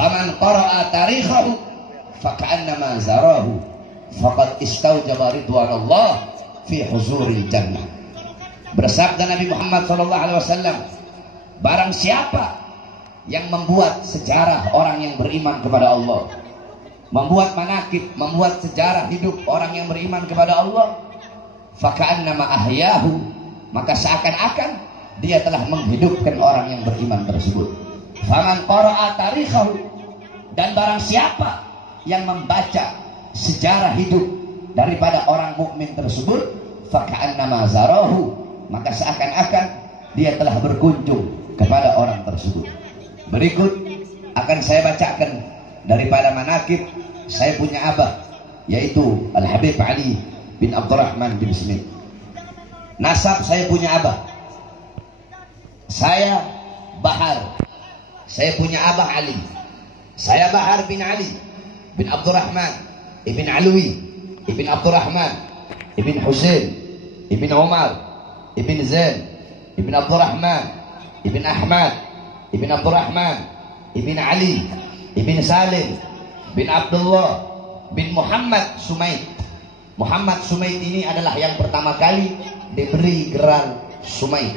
Faman qara'a tarikhahu faka'annama zarahu faqad istawjaba ridwanallah fi huzuril jannah. Bersabda Nabi Muhammad SAW, barang siapa yang membuat sejarah orang yang beriman kepada Allah, membuat manakib, membuat sejarah hidup orang yang beriman kepada Allah, faka'annama ahyahu, maka seakan-akan dia telah menghidupkan orang yang beriman tersebut. Faman qara'a tarikhahu, dan barang siapa yang membaca sejarah hidup daripada orang mukmin tersebut, faka'annama zarahu, maka seakan-akan dia telah berkunjung kepada orang tersebut. Berikut akan saya bacakan daripada manakib saya punya abah, yaitu Al-Habib Ali bin Abdurrahman bin Smith. Nasab saya punya abah, saya Bahar. Saya punya abah Ali, saya Bahar bin Ali bin Abdurrahman ibn Alwi ibn Abdurrahman ibn Husain ibn Umar ibn Zain ibn Abdurrahman ibn Ahmad ibn Abdurrahman ibn Ali ibn Salim bin Abdullah bin Muhammad Sumaid. Muhammad Sumaid ini adalah yang pertama kali diberi gelar Sumaid.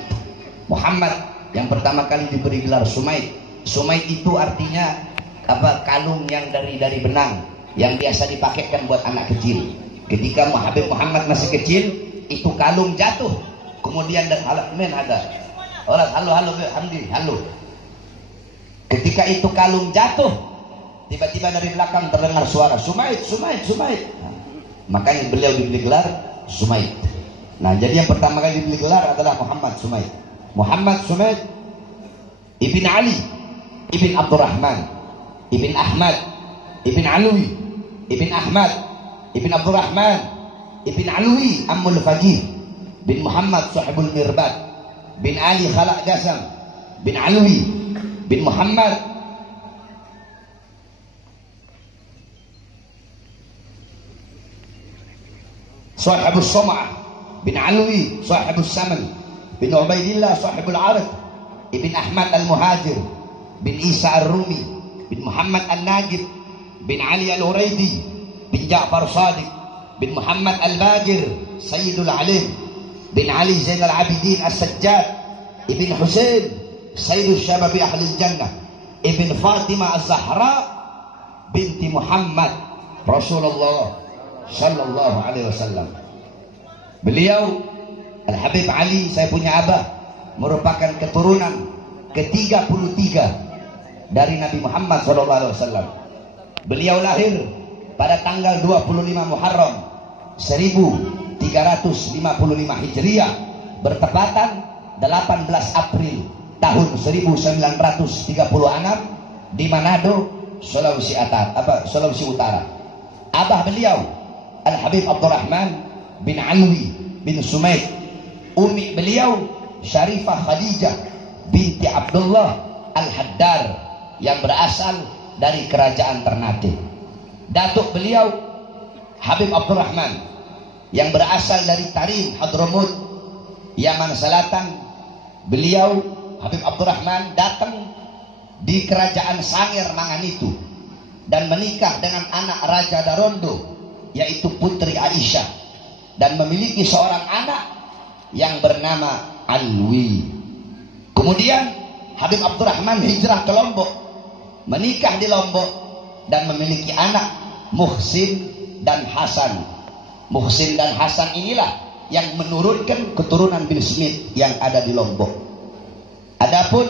Muhammad yang pertama kali diberi gelar Sumaid. Sumaid itu artinya apa? Kalung yang dari benang yang biasa dipakaikan buat anak kecil. Ketika Habib Muhammad masih kecil, itu kalung jatuh. Kemudian dan ada orang halo Hamdi halo. Ketika itu kalung jatuh, tiba-tiba dari belakang terdengar suara Sumaid. Makanya beliau diberi gelar Sumaid. Nah, jadi yang pertama kali diberi gelar adalah Muhammad Sumaid. Muhammad Sumaid ibn Ali ibn Abdurrahman ibn Ahmad ibn Alwi ibn Ahmad ibn Abdurrahman ibn Alwi Ammul Faqih bin Muhammad Sahibul Mirbad bin Ali Khalaq Jasam bin Alwi bin Muhammad Sahibul Soma'ah bin Alwi Sahibul Saman bin Ubaidillah Sahibul Arif ibn Ahmad Al-Muhajir bin Isa Ar-Rumi bin Muhammad Al-Nagib bin Ali Al-Uraidi bin Ja'far Sadiq bin Muhammad Al-Bajir Sayyidul Alim bin Ali Zainal Abidin As-Sajjad ibn Husain Sayyidul Syababi Ahlil Jannah ibn Fatimah Az-Zahra binti Muhammad Rasulullah Sallallahu Alaihi Wasallam. Beliau Al-Habib Ali, saya punya abah, merupakan keturunan ke-33 dari Nabi Muhammad SAW. Beliau lahir pada tanggal 25 Muharram 1355 Hijriah, bertepatan 18 April tahun 1936 di Manado, Sulawesi Utara. Abah beliau Al-Habib Abdurrahman bin Alwi bin Sumaid. Umi beliau Syarifah Khadijah binti Abdullah Al-Haddar yang berasal dari kerajaan Ternate. Datuk beliau Habib Abdurrahman yang berasal dari Tarim, Hadramut, Yaman Selatan. Beliau Habib Abdurrahman datang di kerajaan Sangir Manganitu dan menikah dengan anak Raja Darondo, yaitu Putri Aisyah, dan memiliki seorang anak yang bernama Alwi. Kemudian Habib Abdurrahman hijrah ke Lombok, menikah di Lombok dan memiliki anak Muhsin dan Hasan. Muhsin dan Hasan inilah yang menurunkan keturunan bin Smith yang ada di Lombok. Adapun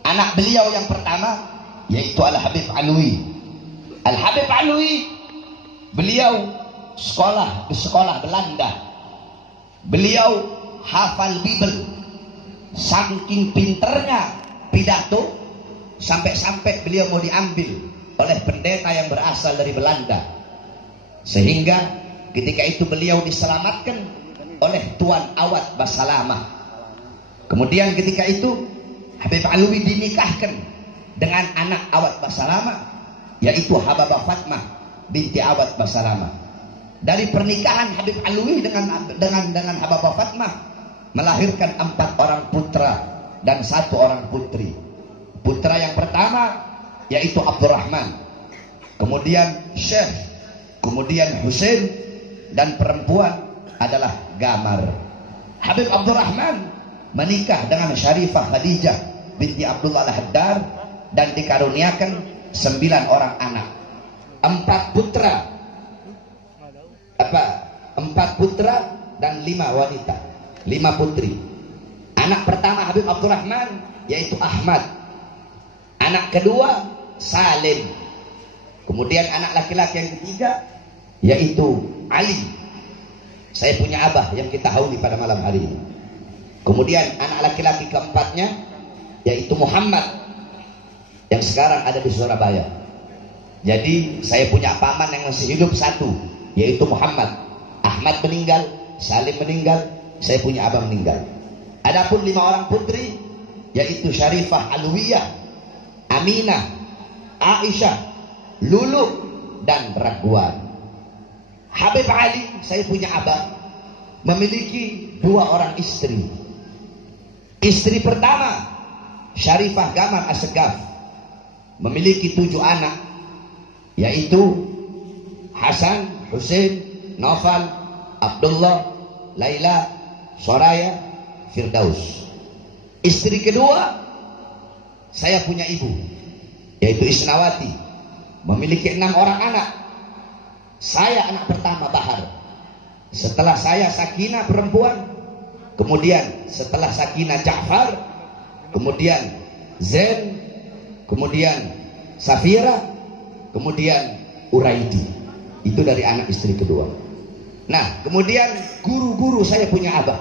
anak beliau yang pertama yaitu Al-Habib Alwi. Al-Habib Alwi beliau sekolah di sekolah Belanda. Beliau hafal Bible, saking pinternya pidato sampai-sampai beliau mau diambil oleh pendeta yang berasal dari Belanda, sehingga ketika itu beliau diselamatkan oleh Tuan Awad Basalamah. Kemudian ketika itu Habib Alwi dinikahkan dengan anak Awad Basalamah, yaitu Hababah Fatmah binti Awad Basalamah. Dari pernikahan Habib Alwi dengan Hababah Fatmah melahirkan 4 orang putra dan 1 orang putri. Putra yang pertama yaitu Abdurrahman, kemudian Syekh, kemudian Husain, dan perempuan adalah Gamar. Habib Abdurrahman menikah dengan Syarifah Khadijah binti Abdullah Al-Haddar dan dikaruniakan 9 orang anak, 4 putra dan 5 wanita, 5 putri. Anak pertama Habib Abdurrahman yaitu Ahmad, anak kedua Salim, kemudian anak laki-laki yang ketiga yaitu Ali. Saya punya abah yang kita hauli pada malam hari ini. Kemudian anak laki-laki keempatnya yaitu Muhammad yang sekarang ada di Surabaya. Jadi saya punya paman yang masih hidup 1 yaitu Muhammad. Ahmad meninggal, Salim meninggal, saya punya abang meninggal. Adapun 5 orang putri yaitu Syarifah Alwiyah, Aminah, Aisyah, Lulu, dan Ragwan. Habib Ali, saya punya abang, memiliki 2 orang istri. Istri pertama Syarifah Gamar Assegaf memiliki 7 anak, yaitu Hasan, Husain, Naufal, Abdullah, Laila, Soraya, Firdaus. Istri kedua saya punya ibu, yaitu Isnawati, memiliki 6 orang anak. Saya anak pertama Bahar. Setelah saya Sakinah perempuan, kemudian setelah Sakinah Ja'far, kemudian Zain, kemudian Safira, kemudian Uraidi. Itu dari anak istri kedua. Nah, kemudian guru-guru saya punya abah.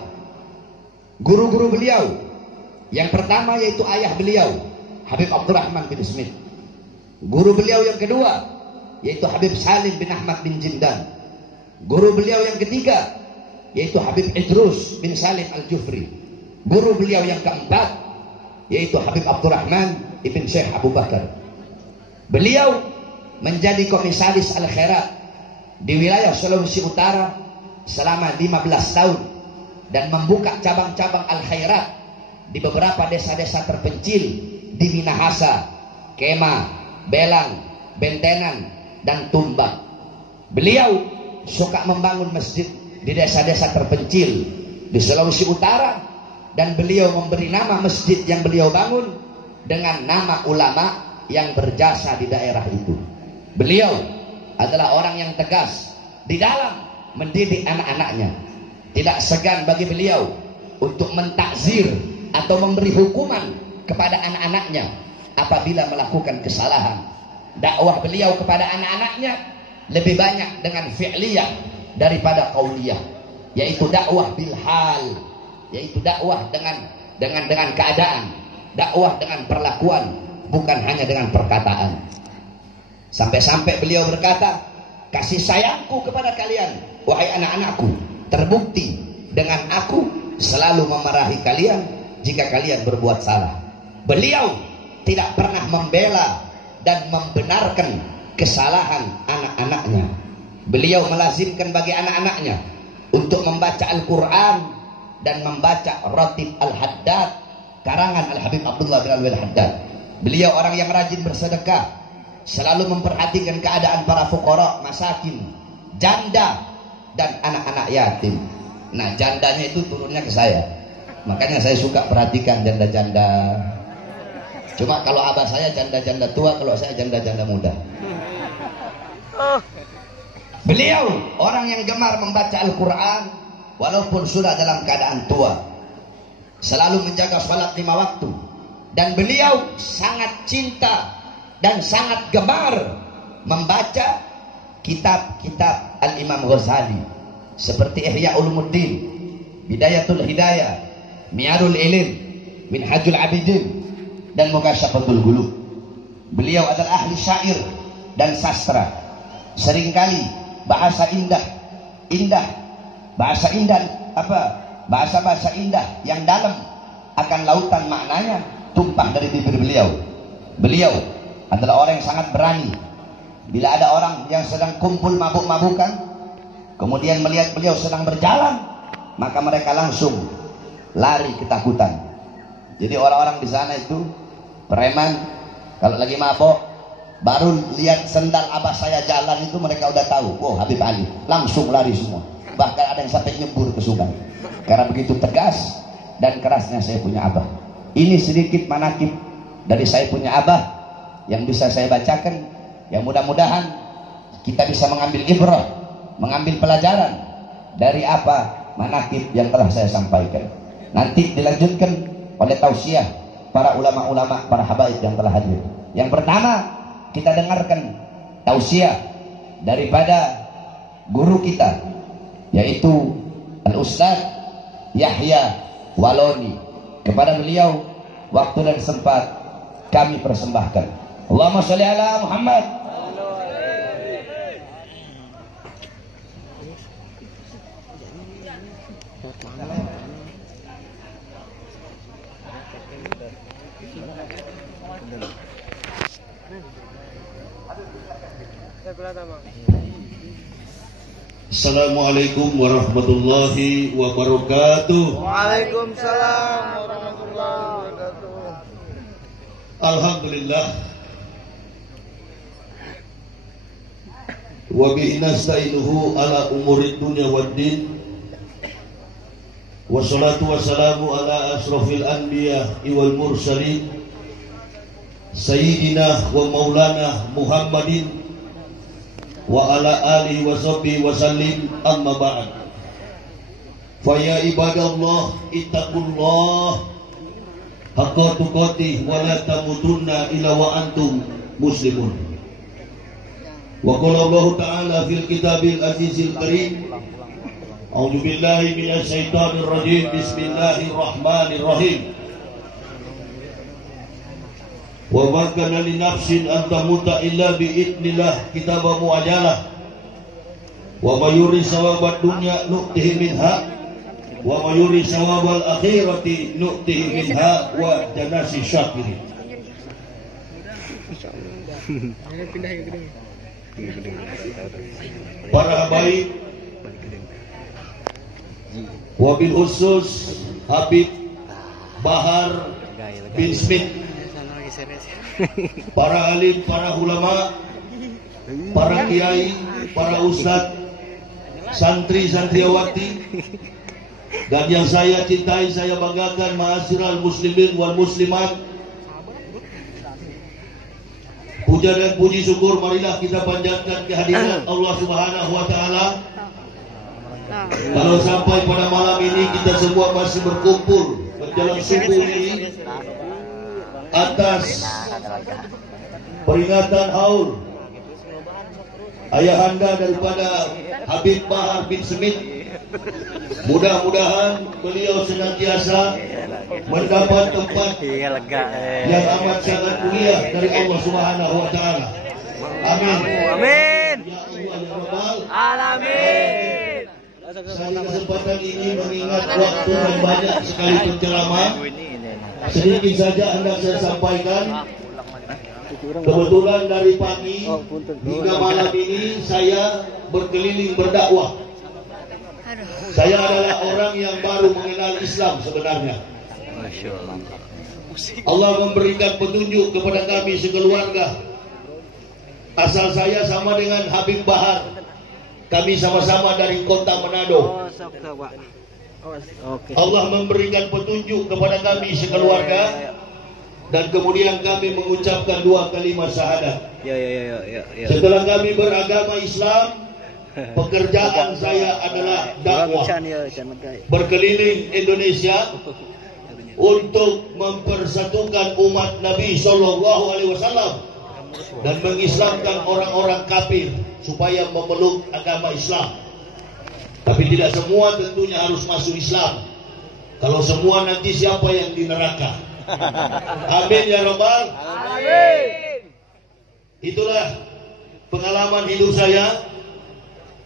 Guru-guru beliau, yang pertama yaitu ayah beliau Habib Abdurrahman bin Smith. Guru beliau yang kedua yaitu Habib Salim bin Ahmad bin Jindan. Guru beliau yang ketiga yaitu Habib Idrus bin Salim Al-Jufri. Guru beliau yang keempat yaitu Habib Abdurrahman ibn Syekh Abu Bakar. Beliau menjadi komisaris Al-Khairat di wilayah Sulawesi Utara selama 15 tahun dan membuka cabang-cabang Al-Khairat di beberapa desa-desa terpencil di Minahasa, Kema, Belang, Bentenan, dan Tumbak. Beliau suka membangun masjid di desa-desa terpencil di Sulawesi Utara, dan beliau memberi nama masjid yang beliau bangun dengan nama ulama yang berjasa di daerah itu. Beliau adalah orang yang tegas di dalam mendidik anak-anaknya. Tidak segan bagi beliau untuk mentakzir atau memberi hukuman kepada anak-anaknya apabila melakukan kesalahan. Dakwah beliau kepada anak-anaknya lebih banyak dengan fi'liyah daripada qauliyah, yaitu dakwah bil hal, yaitu dakwah dengan keadaan, dakwah dengan perlakuan, bukan hanya dengan perkataan. Sampai-sampai beliau berkata, kasih sayangku kepada kalian wahai anak-anakku terbukti dengan aku selalu memarahi kalian jika kalian berbuat salah. Beliau tidak pernah membela dan membenarkan kesalahan anak-anaknya. Beliau melazimkan bagi anak-anaknya untuk membaca Al-Quran dan membaca Ratib Al-Haddad karangan Al-Habib Abdullah bin Al-Haddad. Beliau orang yang rajin bersedekah, selalu memperhatikan keadaan para fuqara, masakin, janda, dan anak-anak yatim. Nah, jandanya itu turunnya ke saya, makanya saya suka perhatikan janda-janda. Cuma kalau abah saya janda-janda tua, kalau saya janda-janda muda. Beliau orang yang gemar membaca Al-Quran walaupun sudah dalam keadaan tua, selalu menjaga salat 5 waktu, dan beliau sangat cinta dan sangat gemar membaca kitab-kitab Al-Imam Ghazali seperti Ihya Ulumuddin, Bidayatul Hidayah, Mi'arul Ilim, Minhajul Abidin, dan Mughasyafatul Qulub. Beliau adalah ahli syair dan sastra. Seringkali bahasa bahasa indah yang dalam akan lautan maknanya tumpah dari bibir beliau. Beliau adalah orang yang sangat berani. Bila ada orang yang sedang kumpul mabuk-mabukan, kemudian melihat beliau sedang berjalan, maka mereka langsung lari ketakutan. Jadi orang-orang di sana itu preman, kalau lagi mabuk Baru lihat sendal abah saya jalan itu mereka udah tahu, oh Habib Ali, langsung lari semua. Bahkan ada yang sampai nyebur ke sungai. Karena begitu tegas dan kerasnya saya punya abah. Ini sedikit manakib dari saya punya abah yang bisa saya bacakan. Yang mudah-mudahan kita bisa mengambil ibrah, mengambil pelajaran dari apa manakib yang telah saya sampaikan. Nanti dilanjutkan oleh tausiah para ulama-ulama, para habaib yang telah hadir. Yang pertama, kita dengarkan tausiah daripada guru kita, yaitu Al-Ustaz Yahya Waloni. Kepada beliau waktu dan sempat kami persembahkan. Allahumma sholli ala Muhammad. Assalamualaikum warahmatullahi wabarakatuh. Waalaikumsalam warahmatullahi wabarakatuh. Alhamdulillah wa bihi nasta'inuhu ala umurid dunya waddin. Wassalatu wassalamu ala asrafil anbiya wal mursalin sayyidina wa maulana Muhammadin wa ala alihi wa sahbihi wa sallim, amma ba'd. Fa ya ibadallah ittaqullah haqqa tuqatih wa la tamutunna illa wa antum muslimun. Wa qala Allah ta'ala fil kitabil azizil karim, a'udzu billahi minasy syaithanir rajim, bismillahirrahmanirrahim. Wa ma kana li nafsin an tamuta illa bi idznillah kitaban muajjalah. Wa may yurid sawabad dunya nu'tihi minha wa may yurid sawabal akhirati nu'tihi minha wa janasi syakirin. Para habaib wabil khusus Habib Bahar bin Smith, para alim, para ulama, para kiai, para ustadz, santri santriwati, dan yang saya cintai, saya banggakan, ma'asyiral muslimin wal muslimat. Puja dan puji syukur marilah kita panjatkan kehadiran Allah Subhanahu wa taala. Kalau sampai pada malam ini kita semua masih berkumpul menjelang subuh ini atas peringatan haul ayahanda daripada Habib Bahar bin Smith, mudah-mudahan beliau senantiasa mendapat tempat yang amat sangat mulia dari Allah Subhanahu wa taala. Amin. Amin. Ya Allah ya Rabbal Alamin. Saya kesempatan ini mengingat waktu yang banyak sekali penceramah. Sedikit saja hendak saya sampaikan. Kebetulan dari pagi hingga malam ini saya berkeliling berdakwah. Saya adalah orang yang baru mengenal Islam sebenarnya. Allah memberikan petunjuk kepada kami sekeluarga. Asal saya sama dengan Habib Bahar. Kami sama-sama dari kota Manado. Allah memberikan petunjuk kepada kami sekeluarga, dan kemudian kami mengucapkan dua kalimat syahadat. Setelah kami beragama Islam, pekerjaan saya adalah dakwah, berkeliling Indonesia untuk mempersatukan umat Nabi Sallallahu Alaihi Wasallam dan mengislamkan orang-orang kafir supaya memeluk agama Islam. Tapi tidak semua tentunya harus masuk Islam. Kalau semua nanti siapa yang di neraka? Amin ya Rabbal. Amin. Itulah pengalaman hidup saya,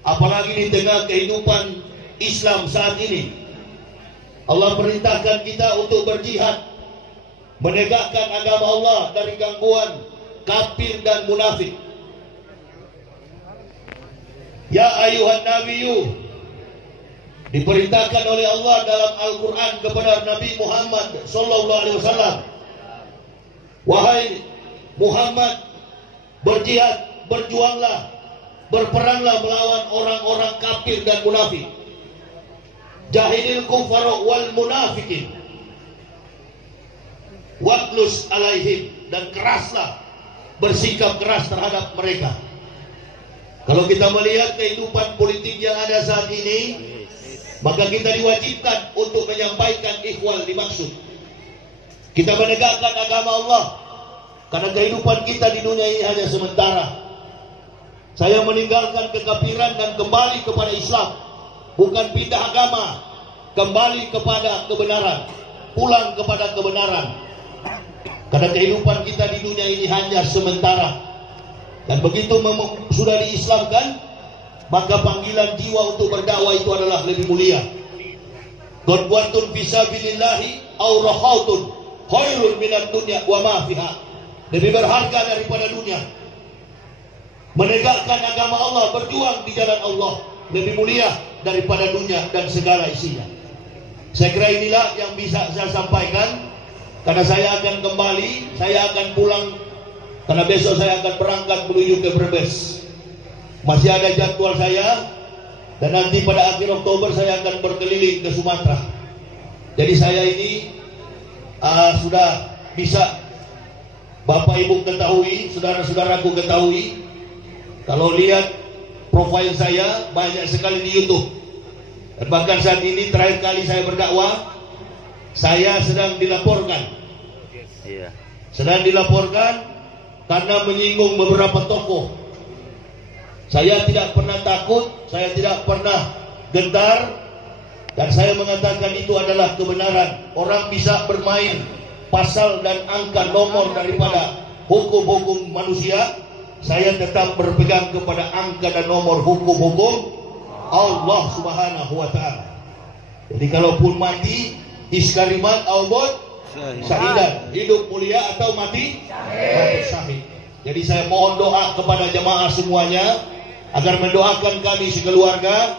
apalagi di tengah kehidupan Islam saat ini. Allah perintahkan kita untuk berjihad, menegakkan agama Allah dari gangguan kafir dan munafik. Ya ayuhan nabiyyu, diperintahkan oleh Allah dalam Al-Quran kepada Nabi Muhammad Sallallahu Alaihi Wasallam, wahai Muhammad, berjihad, berjuanglah, berperanglah melawan orang-orang kafir dan munafik. Jahilil kufara wal munafikin watlus alaihim, dan keraslah, bersikap keras terhadap mereka. Kalau kita melihat kehidupan politik yang ada saat ini, maka kita diwajibkan untuk menyampaikan ikhwal dimaksud. Kita menegakkan agama Allah, karena kehidupan kita di dunia ini hanya sementara. Saya meninggalkan kekafiran dan kembali kepada Islam, bukan pindah agama, kembali kepada kebenaran, pulang kepada kebenaran. Karena kehidupan kita di dunia ini hanya sementara. Dan begitu sudah diislamkan, maka panggilan jiwa untuk berdakwah itu adalah lebih mulia. Ghadwatun fisabilillahi aw rahatun khairun minad dunya wa ma fiha. Lebih berharga daripada dunia. Menegakkan agama Allah, berjuang di jalan Allah, lebih mulia daripada dunia dan segala isinya. Saya kira inilah yang bisa saya sampaikan. Karena saya akan kembali, saya akan pulang, karena besok saya akan berangkat menuju ke Brebes. Masih ada jadwal saya, dan nanti pada akhir Oktober saya akan berkeliling ke Sumatera. Jadi saya ini sudah bisa Bapak Ibu ketahui, saudara-saudaraku ketahui, kalau lihat profil saya banyak sekali di YouTube. Dan bahkan saat ini terakhir kali saya berdakwah, saya sedang dilaporkan. Sedang dilaporkan karena menyinggung beberapa tokoh. Saya tidak pernah takut, saya tidak pernah gentar, dan saya mengatakan itu adalah kebenaran. Orang bisa bermain pasal dan angka nomor daripada hukum-hukum manusia, saya tetap berpegang kepada angka dan nomor hukum-hukum Allah Subhanahu wa Ta'ala. Jadi kalaupun mati, iskarimat aubot syahidan, hidup mulia atau mati syahid. Jadi saya mohon doa kepada jemaah semuanya agar mendoakan kami sekeluarga,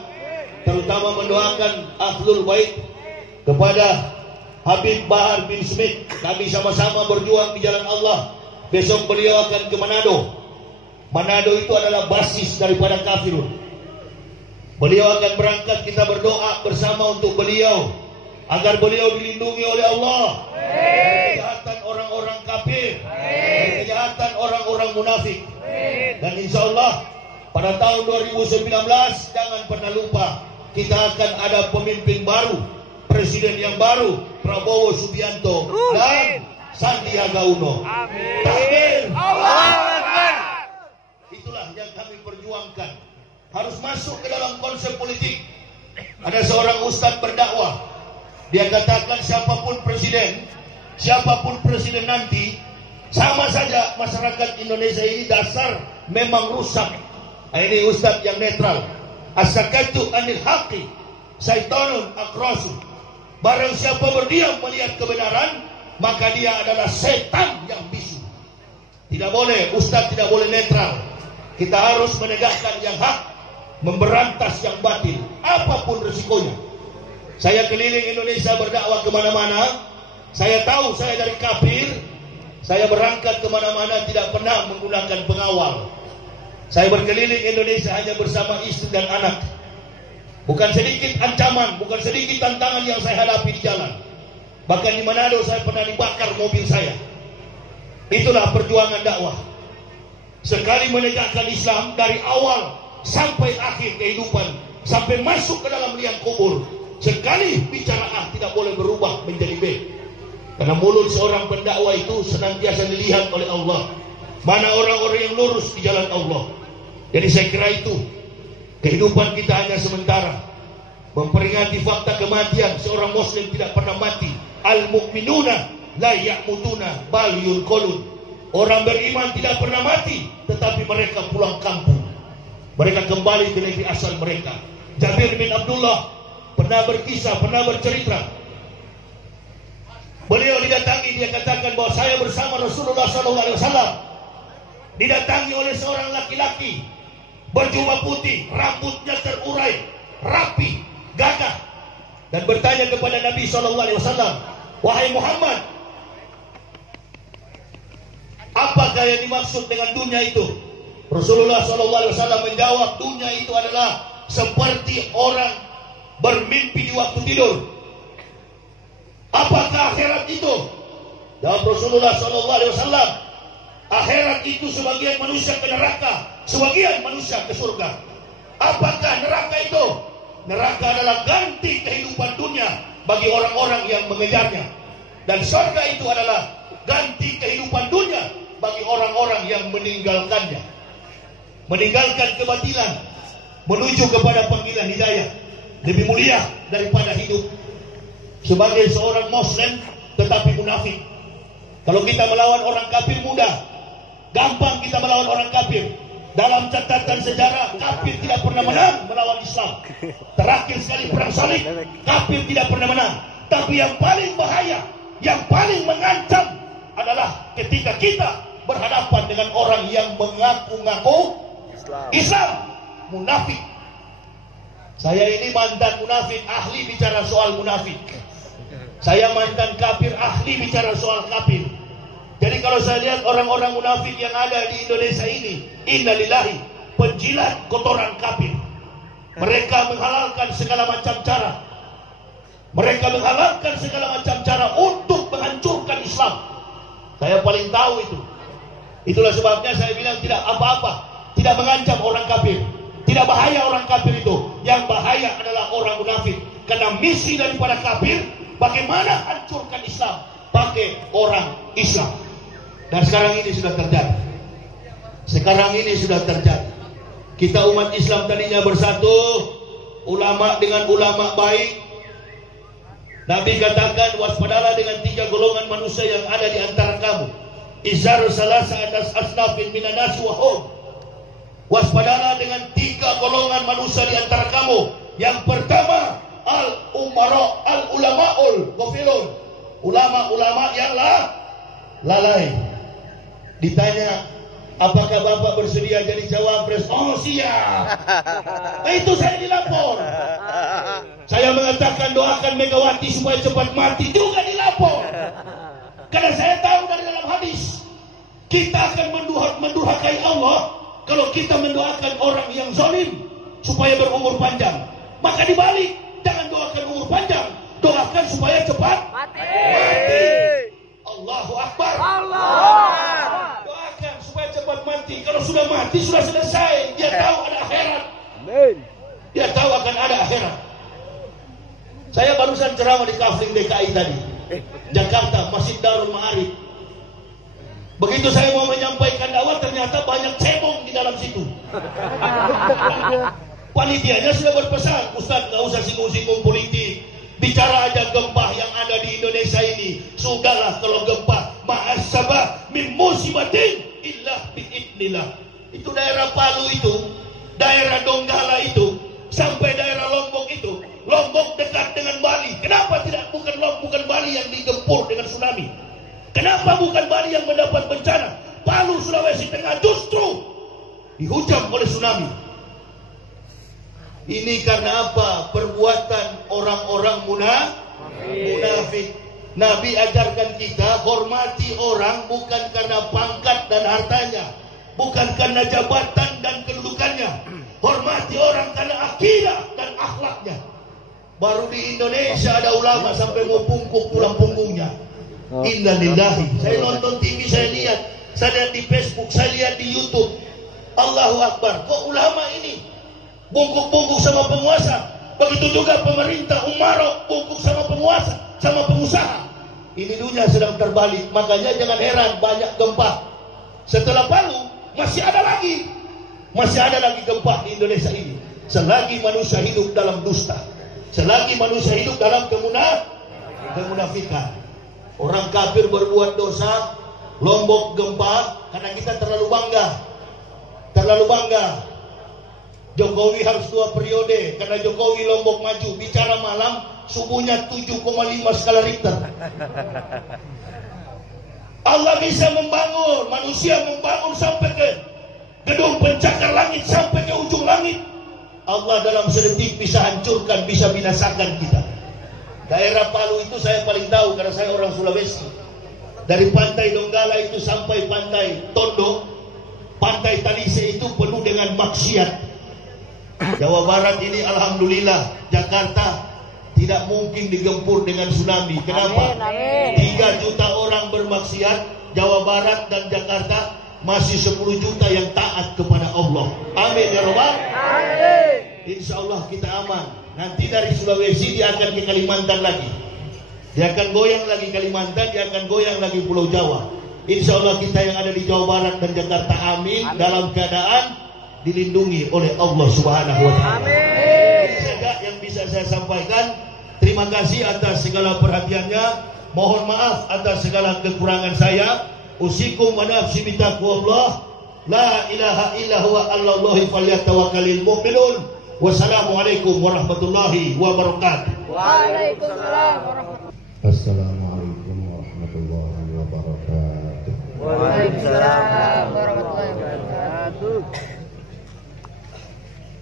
terutama mendoakan Ahlul Bait kepada Habib Bahar bin Smith. Kami sama-sama berjuang di jalan Allah. Besok beliau akan ke Manado. Manado itu adalah basis daripada kafirun. Beliau akan berangkat, kita berdoa bersama untuk beliau agar beliau dilindungi oleh Allah dari kejahatan orang-orang kafir, dari kejahatan orang-orang munafik. Dan insya Allah pada tahun 2019 jangan pernah lupa, kita akan ada pemimpin baru, presiden yang baru, Prabowo Subianto dan Sandiaga Uno. Takbir. Itulah yang kami perjuangkan. Harus masuk ke dalam konsep politik. Ada seorang ustadz berdakwah, dia katakan siapapun presiden nanti, sama saja masyarakat Indonesia ini dasar memang rusak. Nah, ini ustadz yang netral. As-sakatu anil haqqi syaitanun akrasu. Barang siapa berdiam melihat kebenaran, maka dia adalah setan yang bisu. Tidak boleh, ustadz tidak boleh netral. Kita harus menegakkan yang hak, memberantas yang batil, apapun resikonya. Saya keliling Indonesia berdakwah kemana-mana. Saya tahu saya dari kafir. Saya berangkat kemana-mana tidak pernah menggunakan pengawal. Saya berkeliling Indonesia hanya bersama istri dan anak. Bukan sedikit ancaman, bukan sedikit tantangan yang saya hadapi di jalan. Bahkan di Manado saya pernah dibakar mobil saya. Itulah perjuangan dakwah. Sekali menegakkan Islam dari awal sampai akhir kehidupan, sampai masuk ke dalam liang kubur. Sekali bicara A tidak boleh berubah menjadi B. Karena mulut seorang pendakwah itu senantiasa dilihat oleh Allah. Mana orang-orang yang lurus di jalan Allah. Jadi saya kira itu, kehidupan kita hanya sementara. Memperingati fakta kematian, seorang muslim tidak pernah mati. Al-mu'minuna la ya'mutuna bal yunqalun. Orang beriman tidak pernah mati, tetapi mereka pulang kampung. Mereka kembali ke negeri asal mereka. Jabir bin Abdullah pernah berkisah, pernah bercerita. Beliau didatangi, dia katakan bahwa saya bersama Rasulullah SAW didatangi oleh seorang laki-laki berjubah putih, rambutnya terurai, rapi, gagah, dan bertanya kepada Nabi SAW, wahai Muhammad, apakah yang dimaksud dengan dunia itu? Rasulullah SAW menjawab, dunia itu adalah seperti orang bermimpi di waktu tidur. Apakah akhirat itu? Jawab Rasulullah SAW, akhirat itu sebagian manusia ke neraka, sebagian manusia ke surga. Apakah neraka itu? Neraka adalah ganti kehidupan dunia bagi orang-orang yang mengejarnya. Dan surga itu adalah ganti kehidupan dunia bagi orang-orang yang meninggalkannya. Meninggalkan kebatilan, menuju kepada panggilan hidayah, lebih mulia daripada hidup sebagai seorang Muslim tetapi munafik. Kalau kita melawan orang kafir mudah, gampang kita melawan orang kafir. Dalam catatan sejarah, kafir tidak pernah menang melawan Islam. Terakhir sekali perang salib, kafir tidak pernah menang. Tapi yang paling bahaya, yang paling mengancam adalah ketika kita berhadapan dengan orang yang mengaku-ngaku Islam, munafik. Saya ini mantan munafik, ahli bicara soal munafik. Saya mantan kafir, ahli bicara soal kafir. Jadi kalau saya lihat orang-orang munafik yang ada di Indonesia ini, innalillahi, penjilat kotoran kafir. Mereka menghalalkan segala macam cara. Mereka menghalalkan segala macam cara untuk menghancurkan Islam. Saya paling tahu itu. Itulah sebabnya saya bilang tidak apa-apa, tidak mengancam orang kafir. Tidak bahaya orang kafir itu. Yang bahaya adalah orang munafik. Karena misi daripada kafir, bagaimana hancurkan Islam pakai orang Islam. Dan sekarang ini sudah terjadi. Sekarang ini sudah terjadi. Kita umat Islam tadinya bersatu, ulama dengan ulama baik. Nabi katakan, waspadalah dengan 3 golongan manusia yang ada di antara kamu. Izar salasa atas asnafin minan nas wa hum. Waspadalah dengan 3 golongan manusia di antara kamu. Yang pertama, al-umara, al-ulama'ul ghafilun. Ulama-ulama yang lalai. Ditanya, apakah Bapak bersedia jadi cawapres? Oh, siap. Itu saya dilapor. Saya mengatakan doakan Megawati supaya cepat mati, juga dilapor. Karena saya tahu dari dalam hadis, kita akan mendurhakai Allah kalau kita mendoakan orang yang zalim supaya berumur panjang. Maka dibalik, jangan doakan umur panjang, doakan supaya cepat mati. Allahu Akbar. Doakan supaya cepat mati. Kalau sudah mati, sudah selesai. Dia tahu ada akhirat. Dia tahu akan ada akhirat. Saya barusan ceramah di Kafling DKI tadi, Jakarta, Masjid Darul Ma'arif. Begitu saya mau menyampaikan dakwah, ternyata banyak cebong di dalam situ. Panitianya sudah berpesan, Ustaz nggak usah singgung-singgung politik, bicara aja gempa yang ada di Indonesia ini. Sudahlah kalau gempa, ma'asabah min musibatin illa bi'idnillah. Itu daerah Palu itu, daerah Donggala itu, sampai daerah Lombok itu. Lombok dekat dengan Bali. Kenapa tidak bukan Bali yang digempur dengan tsunami? Kenapa bukan Bali yang mendapat bencana? Palu, Sulawesi Tengah justru dihujam oleh tsunami. Ini karena apa? Perbuatan orang-orang munafik. Nabi ajarkan kita hormati orang bukan karena pangkat dan hartanya, bukan karena jabatan dan kedudukannya. Hormati orang karena akidah dan akhlaknya. Baru di Indonesia ada ulama sampai mau pungkuk tulang punggungnya. Innalillahi. Saya nonton TV, saya lihat di Facebook, saya lihat di YouTube. Allahu Akbar. Kok ulama ini bungkuk-bungkuk sama penguasa? Begitu juga pemerintah umara bungkuk sama penguasa, sama pengusaha. Ini dunia sedang terbalik. Makanya jangan heran banyak gempa. Setelah Palu masih ada lagi gempa di Indonesia ini. Selagi manusia hidup dalam dusta, selagi manusia hidup dalam kemunafikan. Orang kafir berbuat dosa, Lombok gempa, karena kita terlalu bangga. Jokowi harus 2 periode, karena Jokowi Lombok maju. Bicara malam, subuhnya 7,5 skala Richter. Allah bisa membangun, manusia membangun sampai ke gedung pencakar langit, sampai ke ujung langit. Allah dalam sedetik bisa hancurkan, bisa binasakan kita. Daerah Palu itu saya paling tahu karena saya orang Sulawesi. Dari pantai Donggala itu sampai pantai Tondo, Pantai Talise itu penuh dengan maksiat. Jawa Barat ini alhamdulillah, Jakarta tidak mungkin digempur dengan tsunami. Kenapa? 3 juta orang bermaksiat, Jawa Barat dan Jakarta masih 10 juta yang taat kepada Allah. Amin ya Rabbal. Insya Allah kita aman. Nanti dari Sulawesi dia akan ke Kalimantan lagi. Dia akan goyang lagi Kalimantan, dia akan goyang lagi Pulau Jawa. Insya Allah kita yang ada di Jawa Barat dan Jakarta amin, dalam keadaan dilindungi oleh Allah Subhanahu wa taala. Ini saja yang bisa saya sampaikan. Terima kasih atas segala perhatiannya. Mohon maaf atas segala kekurangan saya. Usikum wa nafsi bitaqwallah. La ilaha illa huwa Allahi falyatawakkalul mu'minun. Wassalamualaikum warahmatullahi wabarakatuh. Waalaikumsalam warahmatullahi wabarakatuh. Assalamualaikum warahmatullahi wabarakatuh. Waalaikumsalam warahmatullahi wabarakatuh.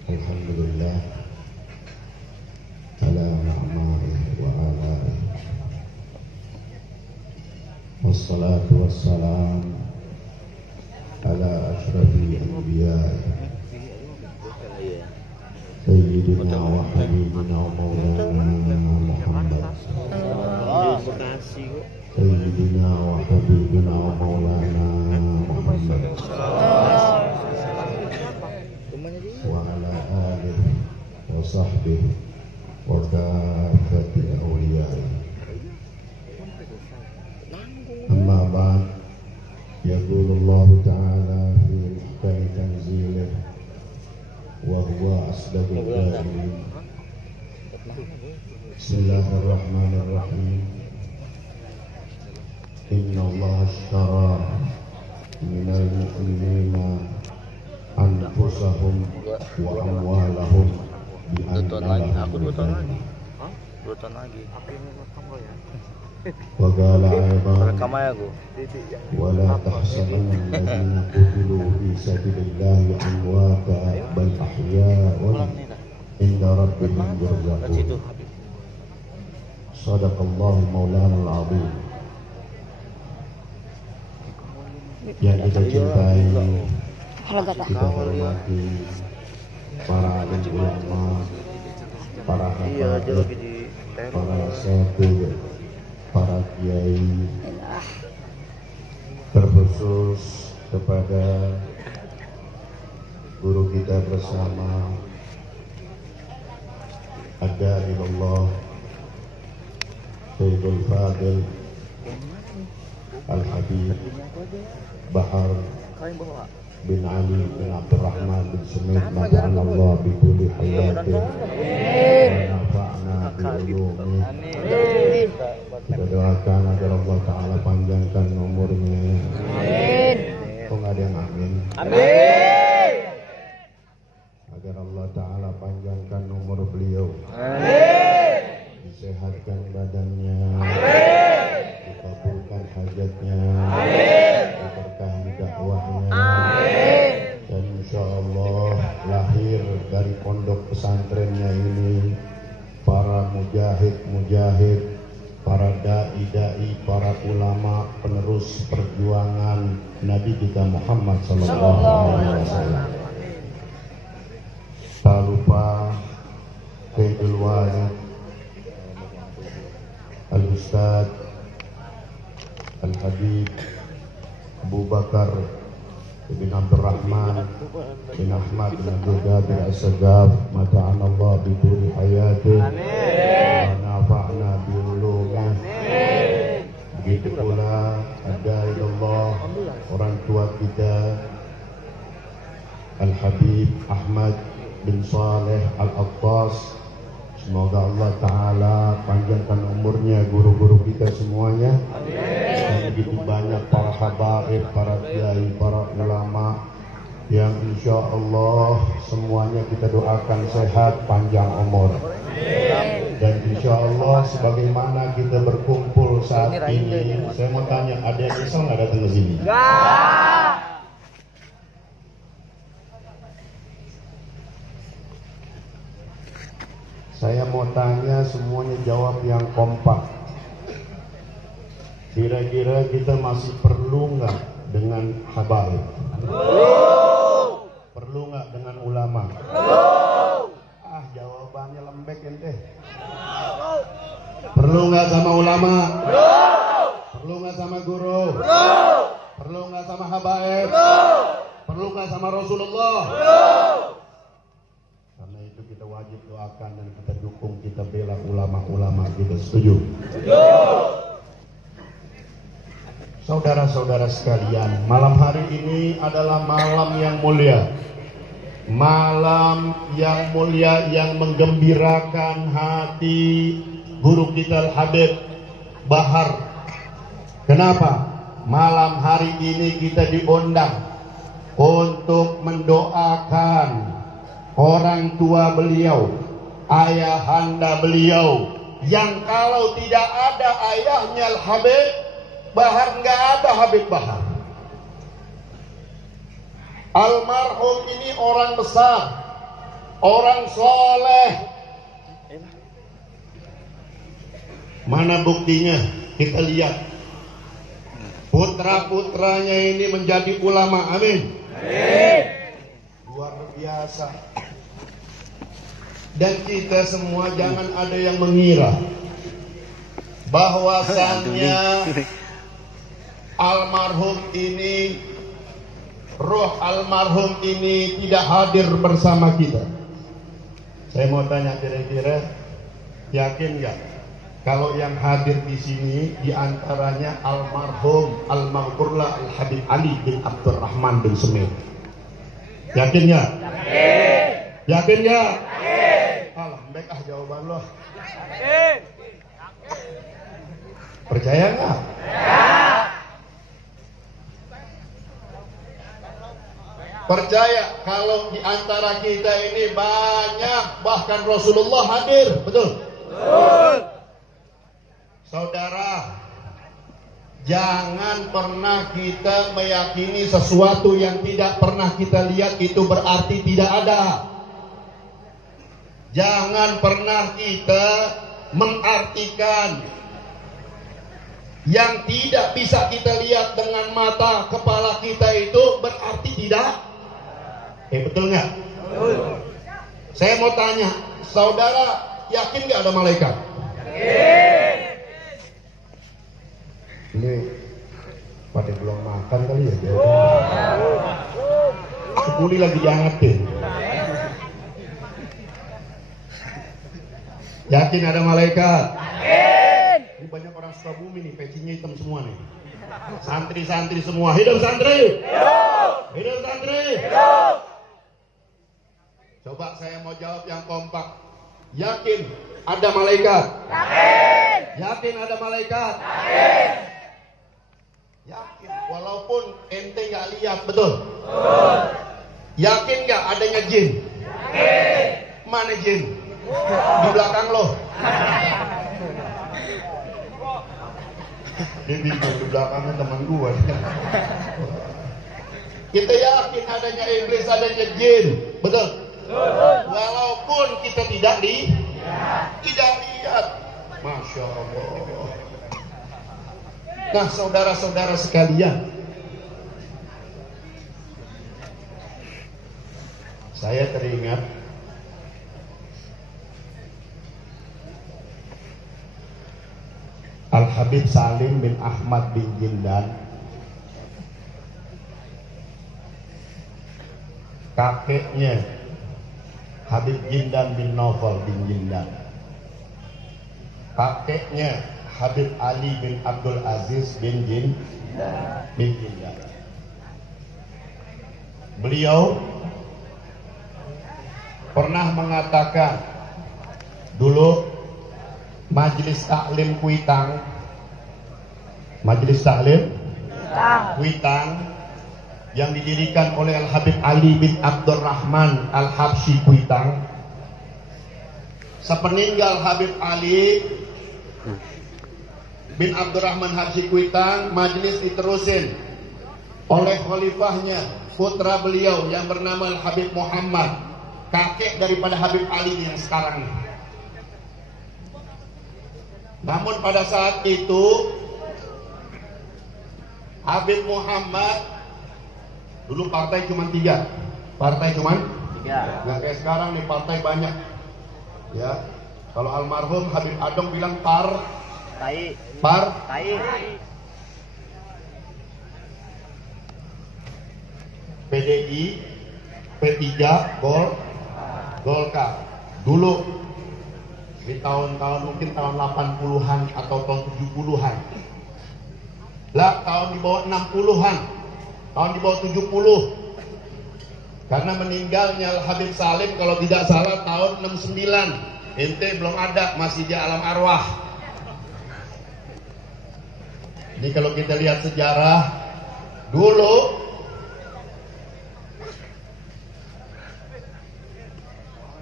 Alhamdulillah ala ni'matihi wa alaihi. Wassalatu wassalam ala asyrafil anbiya sayyidina wa habibina wa maulana Muhammad sayyidina wa habibina wa maulana Muhammad wa ala alihi wa sahbihi wa kafati awliya'i. Amma ba'd, yaqulu Allah ta'ala fi muhkami tanzilih wa huwa asdaqul qa'ilin. Bismillahirrahmanirrahim. Inna Allah ashtara minal mu'minina anfusahum wa amwalahum bi anna lahumul jannah. Wa qala aidan wa la tahsabanna alladhina qutilu fi sabilillahi amwata bal ahya'un inda rabbihim yurzaqun. Sadaqallahu maulana al-azim. Yang kita cintai, kita hormati para alim ulama, para habaib, para sahabat, para kiai, terkhusus kepada guru kita bersama, ada ilallah Sayyidul Fadil Al-Habib Bahar bin Ali bin Abdurrahman bin Sumit, mata'ala Allah bi kulli hayatin wa nafa'na bi ulumi. Kita doakan agar Allah Ta'ala panjangkan umurnya. Amin. Kok nggak ada yang amin? Amin. Agar Allah Ta'ala panjangkan umur beliau. Amin. Disehatkan badannya. Amin. Dikabulkan hajatnya. Amin. Diberkahi dakwahnya. Amin. Dan insya Allah lahir dari pondok pesantrennya ini para mujahid-mujahid, para da'i-da'i, para ulama penerus perjuangan Nabi kita Muhammad sallallahu alaihi wasallam. Tak lupa Sayyidul Walid Al-Ustaz Al-Habib Abu Bakar bin Abdurrahman bin Ahmad bin Abdul Qadir As-Sagaf, mata'ana Allah bi tuli hayatih wa nafa'na bi ulumih. Begitu pula ada ilallah orang tua kita Al-Habib Ahmad bin Saleh Al-Attas. Semoga Allah Ta'ala panjangkan umurnya, guru-guru kita semuanya. Dan begitu banyak para habaib, para kiai, para ulama yang insya Allah semuanya kita doakan sehat, panjang umur. Dan insya Allah sebagaimana kita berkumpul saat ini, saya mau tanya, ada yang nyesel nggak datang ke sini? Saya mau tanya, semuanya jawab yang kompak. Kira-kira kita masih perlu nggak dengan habaib? Perlu nggak dengan ulama? Jawabannya lembek ente. Perlu nggak sama ulama? Perlu nggak sama guru? Perlu nggak sama habaib? Perlu nggak sama Rasulullah? Karena itu kita wajib doakan dan kita dukung, kita bela ulama-ulama kita. Setuju? Saudara-saudara sekalian, malam hari ini adalah malam yang mulia. Malam yang mulia yang menggembirakan hati guru kita Al-Habib Bahar. Kenapa? Malam hari ini kita diundang untuk mendoakan orang tua beliau, ayahanda beliau, yang kalau tidak ada ayahnya Al-Habib Bahar, nggak ada Habib Bahar. Almarhum ini orang besar, orang soleh. Mana buktinya? Kita lihat. Putra-putranya ini menjadi ulama. Amin. Luar biasa. Dan kita semua jangan ada yang mengira bahwasannya almarhum ini, roh almarhum ini tidak hadir bersama kita. Saya mau tanya kira-kira, yakin nggak kalau yang hadir di sini diantaranya almarhum Al-Maghfurlah Al-Habib Ali bin Abdurrahman bin Semir? Yakin nggak? Yakin nggak? Alhamdulillah jawaban lo. Percaya nggak? Percaya kalau di antara kita ini banyak, bahkan Rasulullah hadir, betul? Saudara, jangan pernah kita meyakini sesuatu yang tidak pernah kita lihat itu berarti tidak ada. Jangan pernah kita mengartikan yang tidak bisa kita lihat dengan mata kepala kita itu berarti tidak. Betul nggak? Saya mau tanya, saudara yakin nggak ada malaikat? Ini pada belum makan kali ya? Sepuli lagi diangetin. Yakin ada malaikat? Ini banyak orang Sukabumi nih, pecinya hitam semua nih. Santri-santri semua, hidup santri! Hidup santri! Coba saya mau jawab yang kompak. Yakin ada malaikat? Yakin. Yakin ada malaikat? Yakin. Yakin. Walaupun ente nggak lihat, betul? Betul. Yakin nggak adanya jin? Yakin. Mana jin? Di belakang lo. Ini di belakangnya teman gua. Kita yakin adanya iblis, adanya jin, betul? Walaupun kita tidak lihat. Masya Allah. Nah, saudara-saudara sekalian, saya teringat Al-Habib Salim bin Ahmad bin Jindan, kakeknya Habib Jindan bin Naufal bin Jindan, kakeknya Habib Ali bin Abdul Aziz bin Jindan. Beliau pernah mengatakan dulu Majelis Taklim Kuitang, Majelis Taklim Kuitang yang didirikan oleh Al-Habib Ali bin Abdurrahman Al-Habsyi Kuitang. Sepeninggal Habib Ali bin Abdurrahman Habsyi Kuitang, majelis diterusin oleh khalifahnya, putra beliau yang bernama Al-Habib Muhammad, kakek daripada Habib Ali yang sekarang. Namun pada saat itu Habib Muhammad Dulu partai cuma 3. Partai cuma 3. Nggak kayak sekarang nih, partai banyak. Ya. Kalau almarhum Habib Adong bilang partai. PDI, P3, Golkar. Dulu di tahun-tahun mungkin tahun 80-an atau tahun 70-an. Lah tahun di bawah 60-an, tahun di bawah 70. Karena meninggalnya Habib Salim kalau tidak salah tahun 69. Ente belum ada, masih di alam arwah. Ini kalau kita lihat sejarah dulu,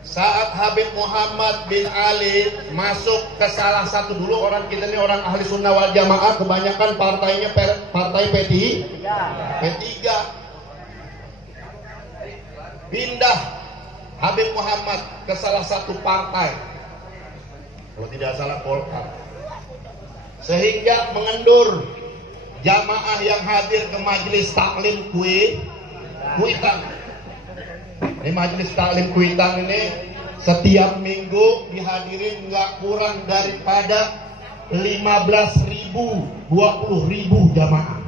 saat Habib Muhammad bin Ali masuk ke salah satu, dulu orang kita ini orang ahli sunnah wal jamaah, kebanyakan partainya partai P3. Pindah Habib Muhammad ke salah satu partai, kalau tidak salah Golkar, sehingga mengendur jamaah yang hadir ke majelis taklim Kuitang. Ini majelis taklim Kuitang ini setiap minggu dihadirin nggak kurang daripada 15.000, 20.000 jamaah.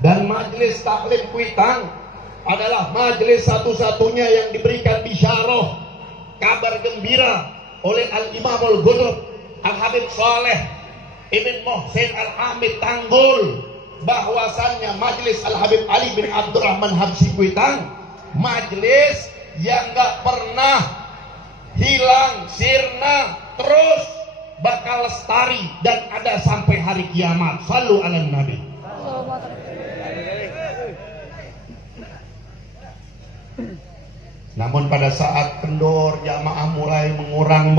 Dan majelis taklim Kuitang adalah majelis satu-satunya yang diberikan bisyarah, kabar gembira oleh Al-Imam Al-Ghudub Al-Habib Saleh Ibn Muhsin Al-Hamid Tanggul, bahwasannya majelis Al-Habib Ali bin Abdurrahman Habsyi Kuitang majelis yang gak pernah hilang, sirna, terus bakal lestari dan ada sampai hari kiamat. Sallu ala Nabi. Namun pada saat kendor jamaah mulai mengurang,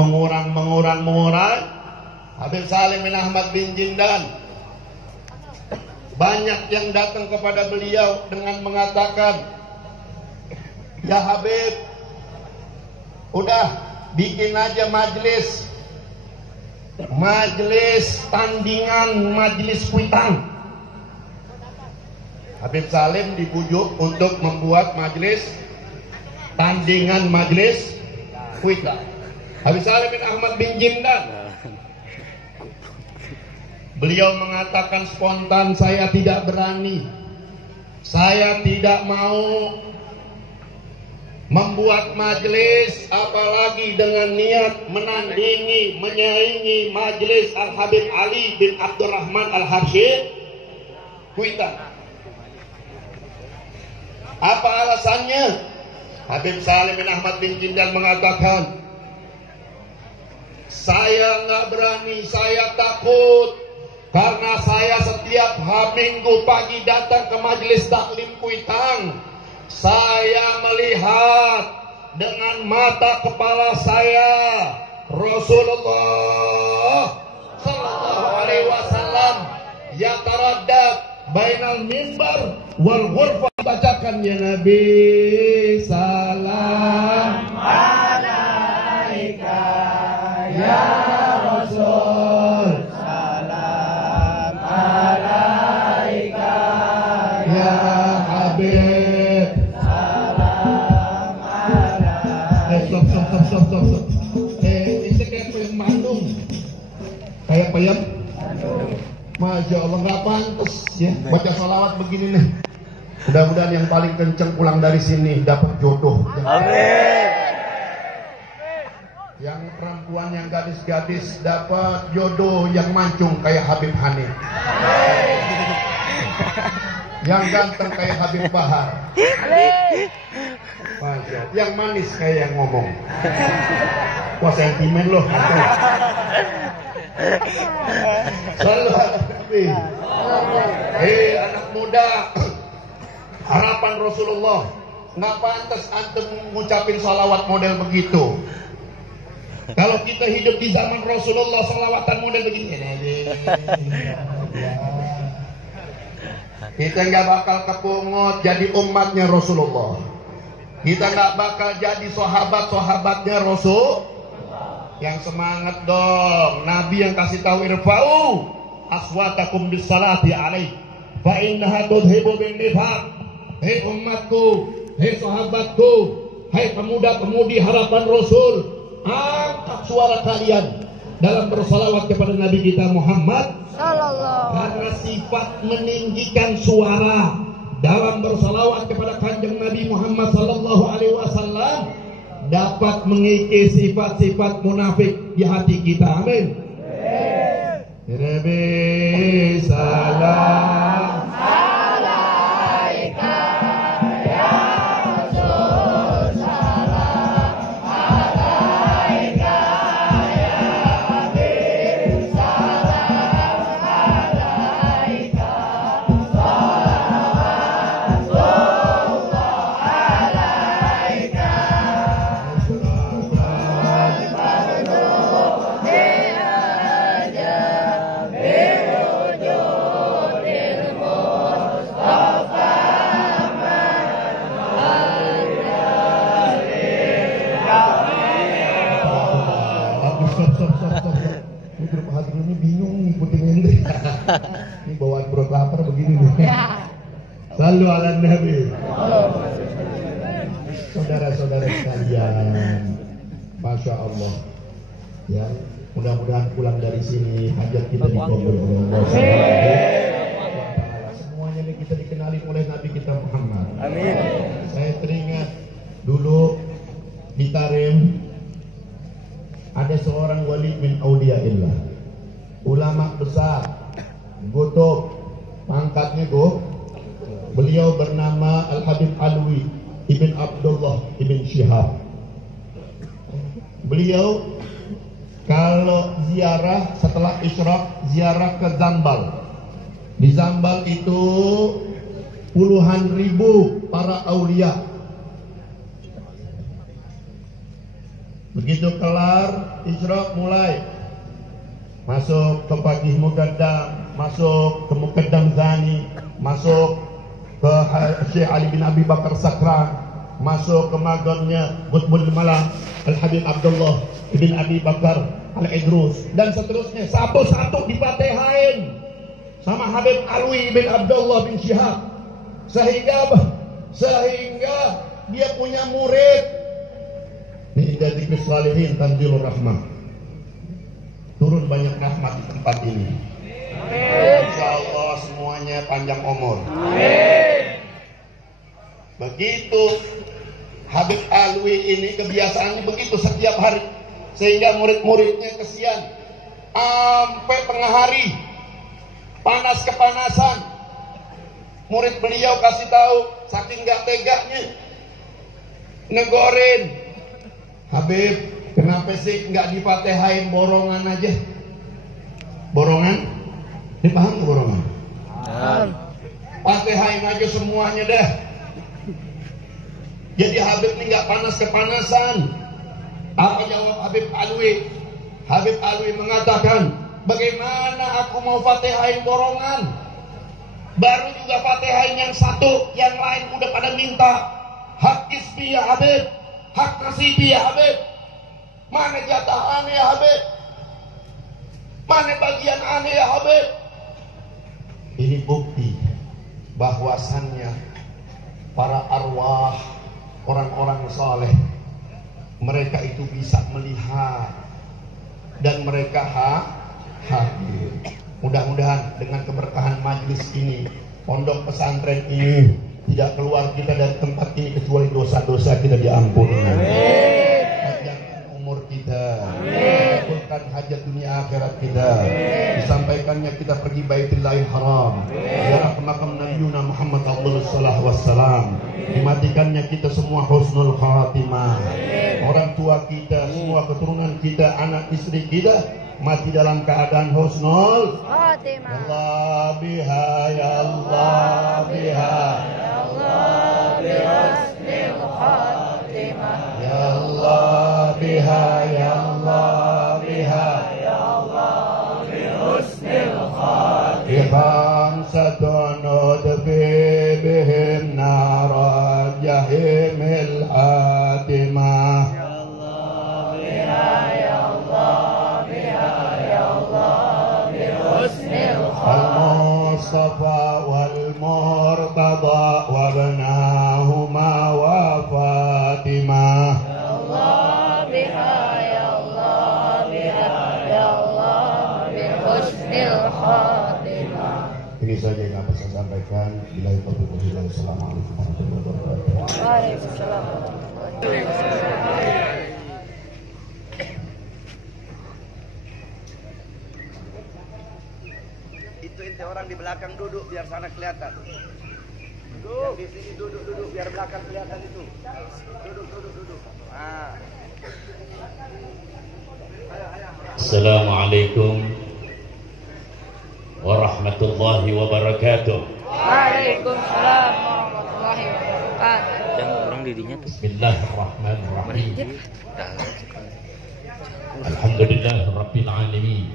Habib Salim bin Ahmad bin Jindan banyak yang datang kepada beliau dengan mengatakan, "Ya Habib, udah bikin aja majelis tandingan majelis Kuitang." Habib Salim dibujuk untuk membuat majelis tandingan majelis Kuitang. Habib Salim bin Ahmad bin Jindan, beliau mengatakan spontan, "Saya tidak berani, saya tidak mau membuat majelis apalagi dengan niat menandingi, menyaingi majelis Al-Habib Ali bin Abdurrahman Al-Habsyi Kuitang." Apa alasannya? Habib Salim bin Ahmad bin Jindan mengatakan, "Saya nggak berani, saya takut, karena saya setiap minggu pagi datang ke majelis taklim Kuitang, saya melihat dengan mata kepala saya Rasulullah sallallahu alaihi wasallam yataraddad bainal mimbar wal ghurfah." Bacakan, "Ya Nabi, salam alaika, ya Rasul, salam alaika, ya Habib, salam alaika." Stop. Ini kayak peyem Bandung. Kayak peyem? Masya Allah, nggak pantas ya baca sholawat begini nih. Mudah-mudahan yang paling kenceng pulang dari sini dapat jodoh. Amin. Yang perempuan, yang gadis-gadis dapat jodoh yang mancung kayak Habib Hanif. Yang ganteng kayak Habib Bahar. Yang manis kayak yang ngomong. Wah, sentimen loh. Selalu Nabi. Anak muda, harapan Rasulullah, nggak pantas antum ngucapin salawat model begitu. Kalau kita hidup di zaman Rasulullah, salawatan model begini, kita nggak bakal kepungut jadi umatnya Rasulullah. Kita nggak bakal jadi sahabat-sahabatnya Rasul. Yang semangat dong. Nabi yang kasih tahu, "Irfa'u aswatakum bis salati alaih fa innaha tudhibu bin nifaq hei umatku, hei sahabatku, hei pemuda-pemudi harapan Rasul, angkat suara kalian dalam bersalawat kepada Nabi kita Muhammad sallallahu. Karena sifat meninggikan suara dalam bersalawat kepada kanjeng Nabi Muhammad sallallahu alaihi wasallam dapat mengikis sifat-sifat munafik di hati kita. Amin. Rabbi salam alaika ya Rasul, salam alaika ya Habib, salam alaika, salawatullah alaika. Ini grup hadirin ini bingung ngikutin ini. Ini bawaan perut lapar begini nih. Sallu ala Nabi. Saudara-saudara sekalian, Masya Allah. Ya, mudah-mudahan pulang dari sini hajat kita dikabul oleh Allah. Semuanya ini kita dikenali oleh Nabi kita Muhammad. Amin. Saya teringat dulu di Tarim ada seorang wali min auliyaillah, ulama besar, Gotop, pangkatnya Go. Beliau bernama Al-Habib Alwi Ibn Abdullah Ibn Syihab. Beliau kalau ziarah setelah Isyraq, ziarah ke Zambal. Di Zambal itu puluhan ribu para aulia. Begitu kelar Isyraq mulai masuk ke Faqih Muqaddam, masuk ke Muqaddam Zani, masuk ke Syekh Ali bin Abi Bakar Sakran, masuk ke magamnya Qutbul Malam Al-Habib Abdullah bin Abi Bakar Al-Idrus, dan seterusnya. Satu-satu difatehain sama Habib Alwi bin Abdullah bin Syihab, sehingga dia punya murid. Ini indah dzikri shalihin tanzilur rahmah. Turun banyak rahmat di tempat ini. Insyaallah semuanya panjang umur. Amin. Begitu Habib Alwi ini kebiasaannya begitu setiap hari, sehingga murid-muridnya kesian. Sampai tengah hari panas kepanasan, murid beliau kasih tahu, saking gak tegaknya negorin, Habib, kenapa sih nggak difatehain borongan aja? Borongan? Ini paham tuh borongan? Fatehain aja semuanya dah. Jadi Habib ini nggak panas kepanasan. Apa jawab Habib Alwi? Habib Alwi mengatakan, bagaimana aku mau fatehain borongan? Baru juga fatehain yang satu, yang lain udah pada minta. Hak isbi ya Habib, hak nasibi ya Habib. Mana jatah aneh ya Habib? Mana bagian aneh ya Habib? Ini bukti bahwasannya para arwah, orang-orang saleh, mereka itu bisa melihat dan mereka hadir. Mudah-mudahan dengan keberkahan majlis ini, pondok pesantren ini, tidak keluar kita dari tempat ini kecuali dosa-dosa kita diampuni. Panjangkan umur kita, kabulkan hajat dunia akhirat kita. Disampaikannya kita pergi Baitullahil Haram, ziarah ke makam Nabiuna Muhammad sallallahu wassalam. Dimatikannya kita semua husnul khatimah. Orang tua kita, semua keturunan kita, anak istri kita mati dalam keadaan husnul khatimah. Allah biha ya Allah biha ya Allah bi husnil khatimah. Ya Allah biha ya Allah biha ya Allah bi husnil khatimah. Khamsatun udfi bihim nara jahimil hatimah. Ya Allah biha ya Allah Al-Mustafa wal-Murtada wa bana sampaikan. Bila itu Assalamualaikum warahmatullahi wabarakatuh. Waalaikumsalam. Itu ente orang di belakang duduk biar sana kelihatan. Yang di sini duduk biar belakang kelihatan itu. Duduk. Ah. Assalamualaikum warahmatullahi wabarakatuh. Waalaikumsalam warahmatullahi wabarakatuh. Dan orang dirinya tuh. Bismillahirrahmanirrahim. Alhamdulillah rabbil alamin.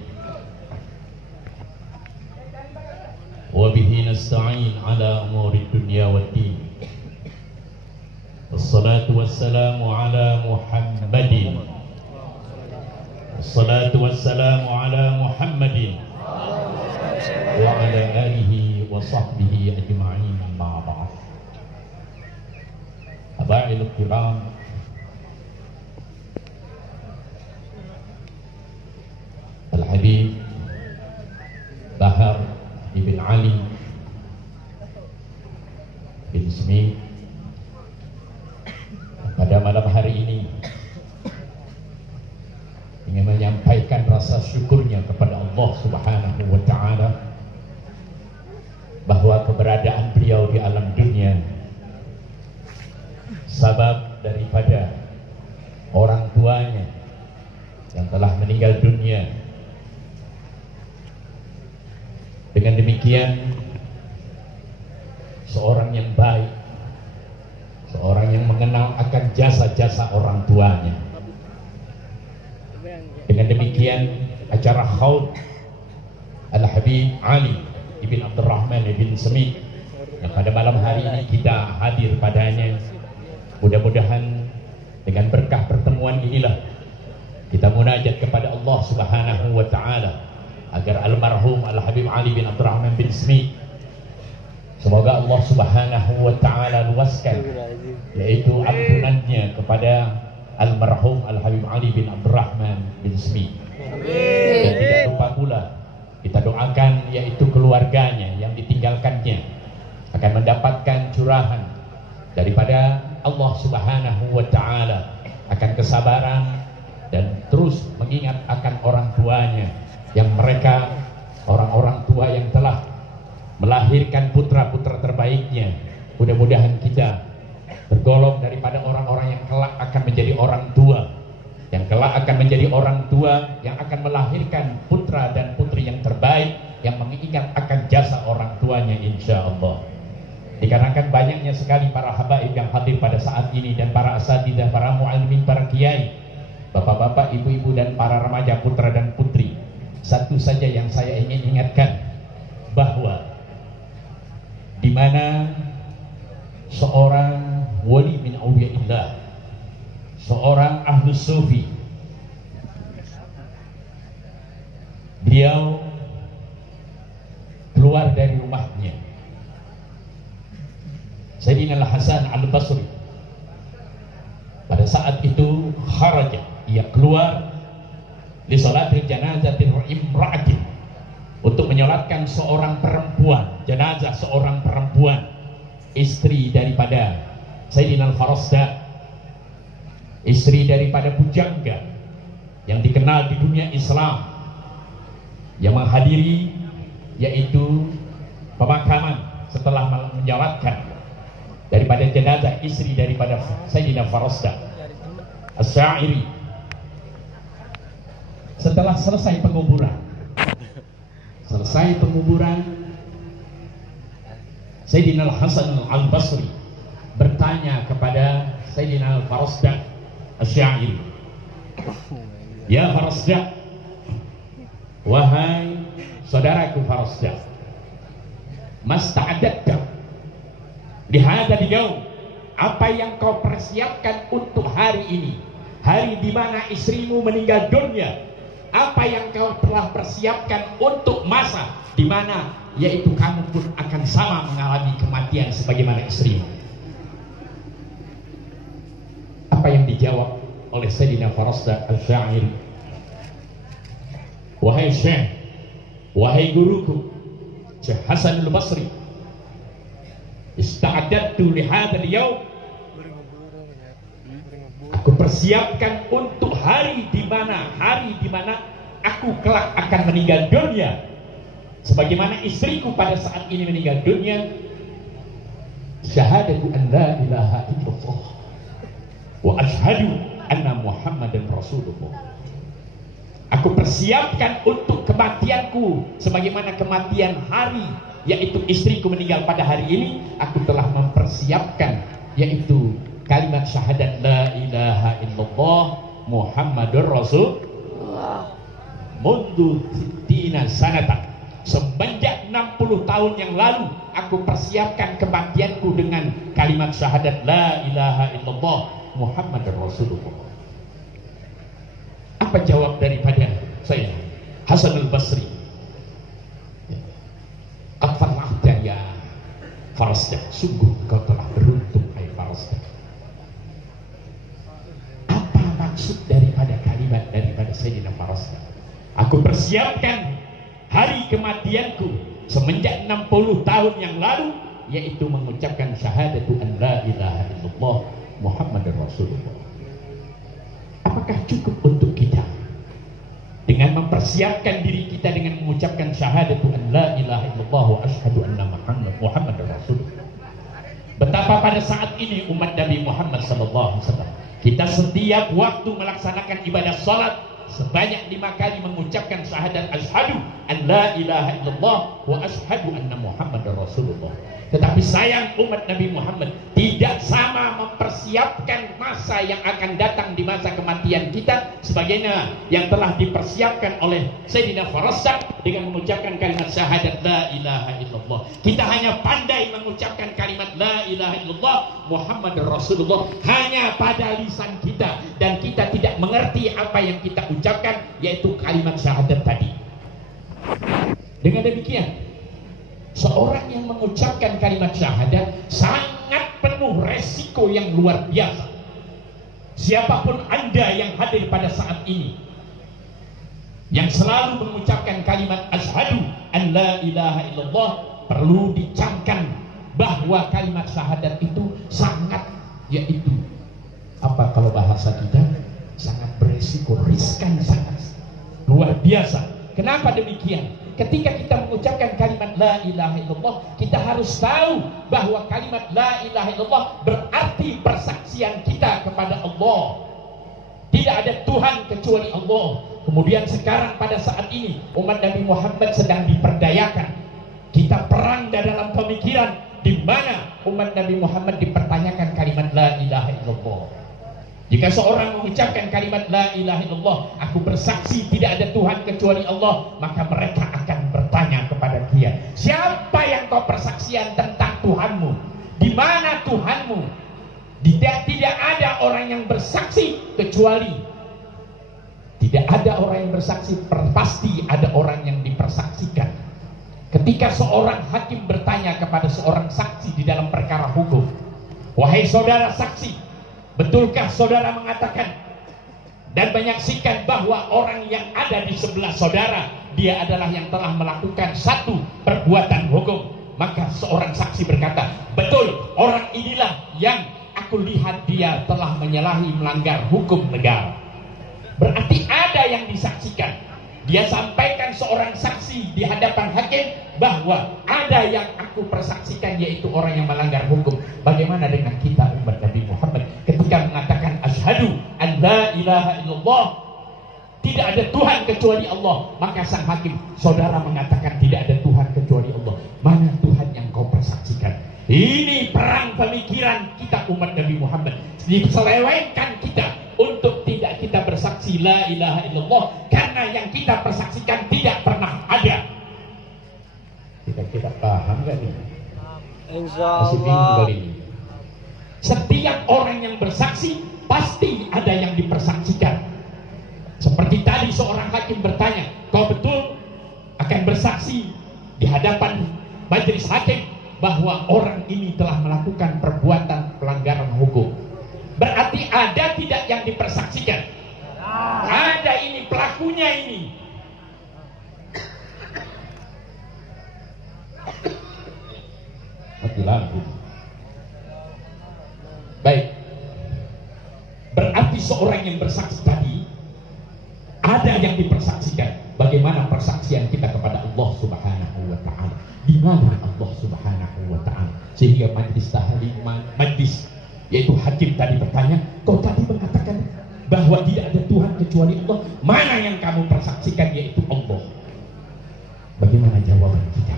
Wa bihi nasta'in ala umuri dunya waddin. Wassalatu wassalamu ala Muhammadin. Wassalatu wassalamu ala Muhammadin wa ala alihi wa sahbihi ajma'in, amma ba'd. Haba'il kiram, Al-Habib Bahar Ibn Ali bin Smith pada malam hari ini ingin menyampaikan rasa syukurnya kepada Allah Subhanahu wa ta'ala bahwa keberadaan beliau di alam dunia sabab daripada orang tuanya yang telah meninggal dunia. Dengan demikian seorang yang baik, seorang yang mengenal akan jasa-jasa orang tuanya. Dengan demikian acara Khaud Al-Habib Ali Ibn Abdurrahman Ibn Smith yang pada malam hari ini kita hadir padanya, mudah-mudahan dengan berkah pertemuan inilah kita munajat kepada Allah Subhanahu wa ta'ala agar almarhum Al-Habib Ali bin Abdurrahman bin Smith, semoga Allah Subhanahu wa ta'ala luaskan yaitu ampunannya kepada almarhum Al-Habib Ali bin Abdurrahman bin Smith. Dan tidak lupa pula kita doakan yaitu keluarganya yang ditinggalkannya akan mendapatkan curahan daripada Allah Subhanahu wa ta'ala, akan kesabaran dan terus mengingat akan orang tuanya yang mereka orang-orang tua yang telah melahirkan putra-putra terbaiknya. Mudah-mudahan kita tergolong daripada orang-orang yang kelak akan menjadi orang tua, yang kelak akan menjadi orang tua yang akan melahirkan putra dan putri yang terbaik yang mengingat akan jasa orang tuanya, insya Allah. Dikarenakan banyaknya sekali para habaib yang hadir pada saat ini dan para asatidzah, para muallimin, para kiai, bapak-bapak, ibu-ibu dan para remaja putra dan putri, satu saja yang saya ingin ingatkan, bahwa di mana seorang wali min awliyaillah, seorang ahlus sufi, beliau keluar dari rumahnya. Sayyidina Al-Hasan Al-Basri pada saat itu kharaja, ia keluar li salatil janazatil imra'atin, untuk menyolatkan seorang perempuan, jenazah seorang perempuan, istri daripada Sayyidina Al-Farasda, istri daripada pujangga yang dikenal di dunia Islam, yang menghadiri yaitu pemakaman setelah menyolatkan daripada jenazah istri daripada Sayyidina Farasda As-Sa'iri. Setelah selesai penguburan, Sayyidina Al-Hasan Al-Basri bertanya kepada Sayyidina Al-Farasda As-Sa'iri, "Ya Farasda, wahai saudaraku Farasda, masta'adatta lihada al-yawm, apa yang kau persiapkan untuk hari ini, hari di mana istrimu meninggal dunia? Apa yang kau telah persiapkan untuk masa di mana yaitu kamu pun akan sama mengalami kematian sebagaimana istrimu?" Apa yang dijawab oleh Sayyidina Farasda Al-Sa'iri? "Wahai Syekh, wahai guruku Syekh Hasan Al-Basri, a'addu li hadzal yaum. Aku persiapkan untuk hari di mana aku kelak akan meninggal dunia, sebagaimana istriku pada saat ini meninggal dunia. Syahadatu an la ilaha illallah wa ashhadu anna Muhammadan Rasulullah. Aku persiapkan untuk kematianku sebagaimana kematian hari, yaitu istriku meninggal pada hari ini. Aku telah mempersiapkan yaitu kalimat syahadat la ilaha illallah Muhammadur Rasulullah. Mundu tina sanata, semenjak 60 tahun yang lalu aku persiapkan kematianku dengan kalimat syahadat la ilaha illallah Muhammadur Rasulullah. Apa jawab daripada saya? Hasanul Basri, Afarahda ya Farasda, sungguh kau telah beruntung hai Farasda. Apa maksud daripada kalimat daripada Sayyidina Farasda? Aku persiapkan hari kematianku semenjak 60 tahun yang lalu, yaitu mengucapkan syahadatu an la ilaha illallah Muhammadur Rasulullah. Apakah cukup untuk kita dengan mempersiapkan diri kita dengan mengucapkan syahadatu an la ilaha illallah wa asyhadu anna Muhammadur Rasulullah? Betapa pada saat ini umat Nabi Muhammad sallallahu alaihi wasallam, kita setiap waktu melaksanakan ibadah salat sebanyak 5 kali mengucapkan syahadat asyhadu an la ilaha illallah wa asyhadu anna Muhammadar Rasulullah. Tetapi sayang umat Nabi Muhammad tidak sama mempersiapkan masa yang akan datang di masa kematian kita sebagaimana yang telah dipersiapkan oleh Sayyidina Farasdak dengan mengucapkan kalimat syahadat la ilaha illallah. Kita hanya pandai mengucapkan kalimat la ilaha illallah Muhammadar Rasulullah hanya pada lisan kita, dan kita tidak mengerti apa yang kita ucapkan, yaitu kalimat syahadat tadi. Dengan demikian, seorang yang mengucapkan kalimat syahadat sangat penuh resiko yang luar biasa. Siapapun Anda yang hadir pada saat ini, yang selalu mengucapkan kalimat asyhadu an la ilaha illallah, perlu dicamkan bahwa kalimat syahadat itu sangat, yaitu apa kalau bahasa kita, sangat beresiko, riskan, sangat luar biasa. Kenapa demikian? Ketika kita mengucapkan kalimat la ilaha illallah, kita harus tahu bahwa kalimat la ilaha illallah berarti persaksian kita kepada Allah. Tidak ada Tuhan kecuali Allah. Kemudian sekarang pada saat ini umat Nabi Muhammad sedang diperdayakan. Kita perang dalam pemikiran di mana umat Nabi Muhammad dipertanyakan kalimat la ilaha illallah. Jika seorang mengucapkan kalimat la ilaha illallah, aku bersaksi tidak ada Tuhan kecuali Allah, maka mereka akan bertanya kepada dia, siapa yang kau persaksian tentang Tuhanmu? Di mana Tuhanmu? Tidak ada orang yang bersaksi kecuali, tidak ada orang yang bersaksi, pasti ada orang yang dipersaksikan. Ketika seorang hakim bertanya kepada seorang saksi di dalam perkara hukum, wahai saudara saksi, betulkah saudara mengatakan dan menyaksikan bahwa orang yang ada di sebelah saudara, dia adalah yang telah melakukan satu perbuatan hukum? Maka seorang saksi berkata, betul, orang inilah yang aku lihat dia telah menyalahi, melanggar hukum negara. Berarti ada yang disaksikan. Dia sampaikan seorang saksi di hadapan hakim bahwa ada yang aku persaksikan, yaitu orang yang melanggar hukum. Bagaimana dengan kita umat Nabi Muhammad ketika mengatakan asyhadu an la ilaha illallah, tidak ada Tuhan kecuali Allah? Maka sang hakim, saudara mengatakan tidak ada Tuhan kecuali Allah, mana Tuhan yang kau persaksikan? Ini perang pemikiran kita umat Nabi Muhammad. Diselewengkan kita untuk tidak kita bersaksi la ilaha illallah karena yang kita persaksikan tidak pernah ada. Kita paham gak nih? Masih bingung kali ini. Setiap orang yang bersaksi pasti ada yang dipersaksikan. Seperti tadi seorang hakim bertanya, kau betul akan bersaksi di hadapan majelis hakim bahwa orang ini telah melakukan perbuatan pelanggaran hukum? Berarti ada tidak yang dipersaksikan? Ada, ini pelakunya ini. Mati lampu. Berarti seorang yang bersaksi tadi ada yang dipersaksikan. Bagaimana persaksian kita kepada Allah Subhanahu wa ta'ala? Di mana Allah Subhanahu wa ta'ala? Sehingga majlis tahlim, majlis yaitu hakim tadi bertanya, kau tadi mengatakan bahwa tidak ada Tuhan kecuali Allah. Mana yang kamu persaksikan? Yaitu Allah. Bagaimana jawaban kita?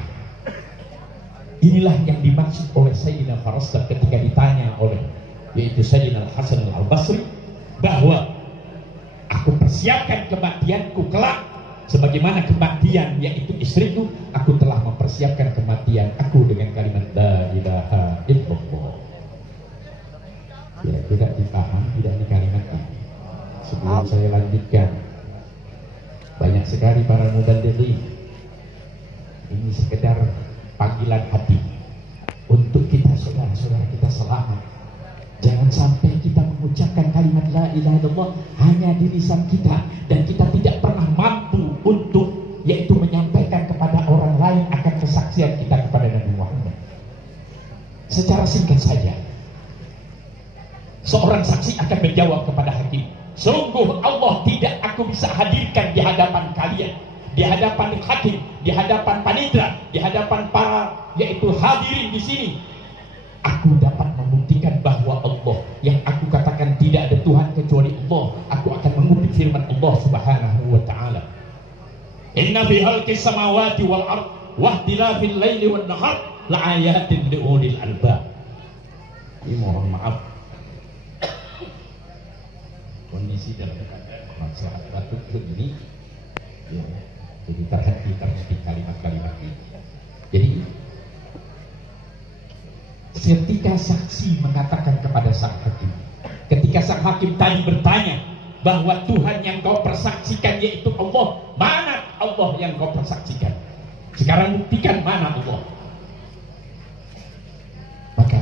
Inilah yang dimaksud oleh Sayyidina Farastad ketika ditanya oleh yaitu Sayyidina Hasan al-Basri, bahwa aku persiapkan kematianku kelak sebagaimana kematian yaitu istriku. Aku telah mempersiapkan kematian aku dengan kalimat la ilaha illallah. Ya, tidak dipaham tidak ini kalimat ini. Sebelum saya lanjutkan, banyak sekali para mubalighih. Ini sekedar panggilan hati untuk kita, saudara-saudara kita selamat. Jangan sampai kita mengucapkan kalimat la ilaha illallah hanya di lisan kita dan kita tidak pernah mampu untuk yaitu menyampaikan kepada orang lain akan kesaksian kita kepada Nabi Muhammad. Secara singkat saja, seorang saksi akan menjawab kepada hakim, sungguh Allah tidak aku bisa hadirkan di hadapan kalian, di hadapan hakim, di hadapan panitia, di hadapan para yaitu hadirin di sini. Aku dapat membuktikan bahwa Allah yang aku katakan tidak ada Tuhan kecuali Allah. Aku akan mengutip firman Allah Subhanahu wa ta'ala, inna fi khalqis samawati wal ard wa ikhtilafil laili wan nahar la ayatin li ulil albab. Ini mohon maaf, kondisi dalam keadaan sehat batuk ini ya, jadi terhenti kalimat-kalimat ini. Jadi ketika saksi mengatakan kepada sang hakim, ketika sang hakim tadi bertanya bahwa Tuhan yang kau persaksikan yaitu Allah, mana Allah yang kau persaksikan? Sekarang buktikan mana Allah. Maka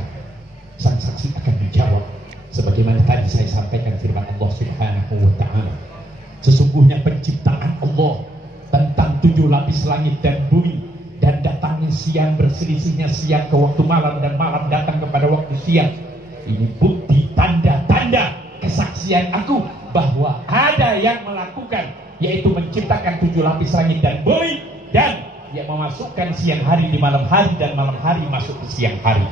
sang saksi akan menjawab sebagaimana tadi saya sampaikan firman Allah Subhanahu wa ta'ala, sesungguhnya penciptaan Allah tentang 7 lapis langit dan bumi, dan datangnya siang berselisihnya siang ke waktu malam dan malam datang kepada waktu siang. Ini bukti tanda-tanda kesaksian aku bahwa ada yang melakukan yaitu menciptakan 7 lapis langit dan bumi, dan yang memasukkan siang hari di malam hari dan malam hari masuk ke siang hari.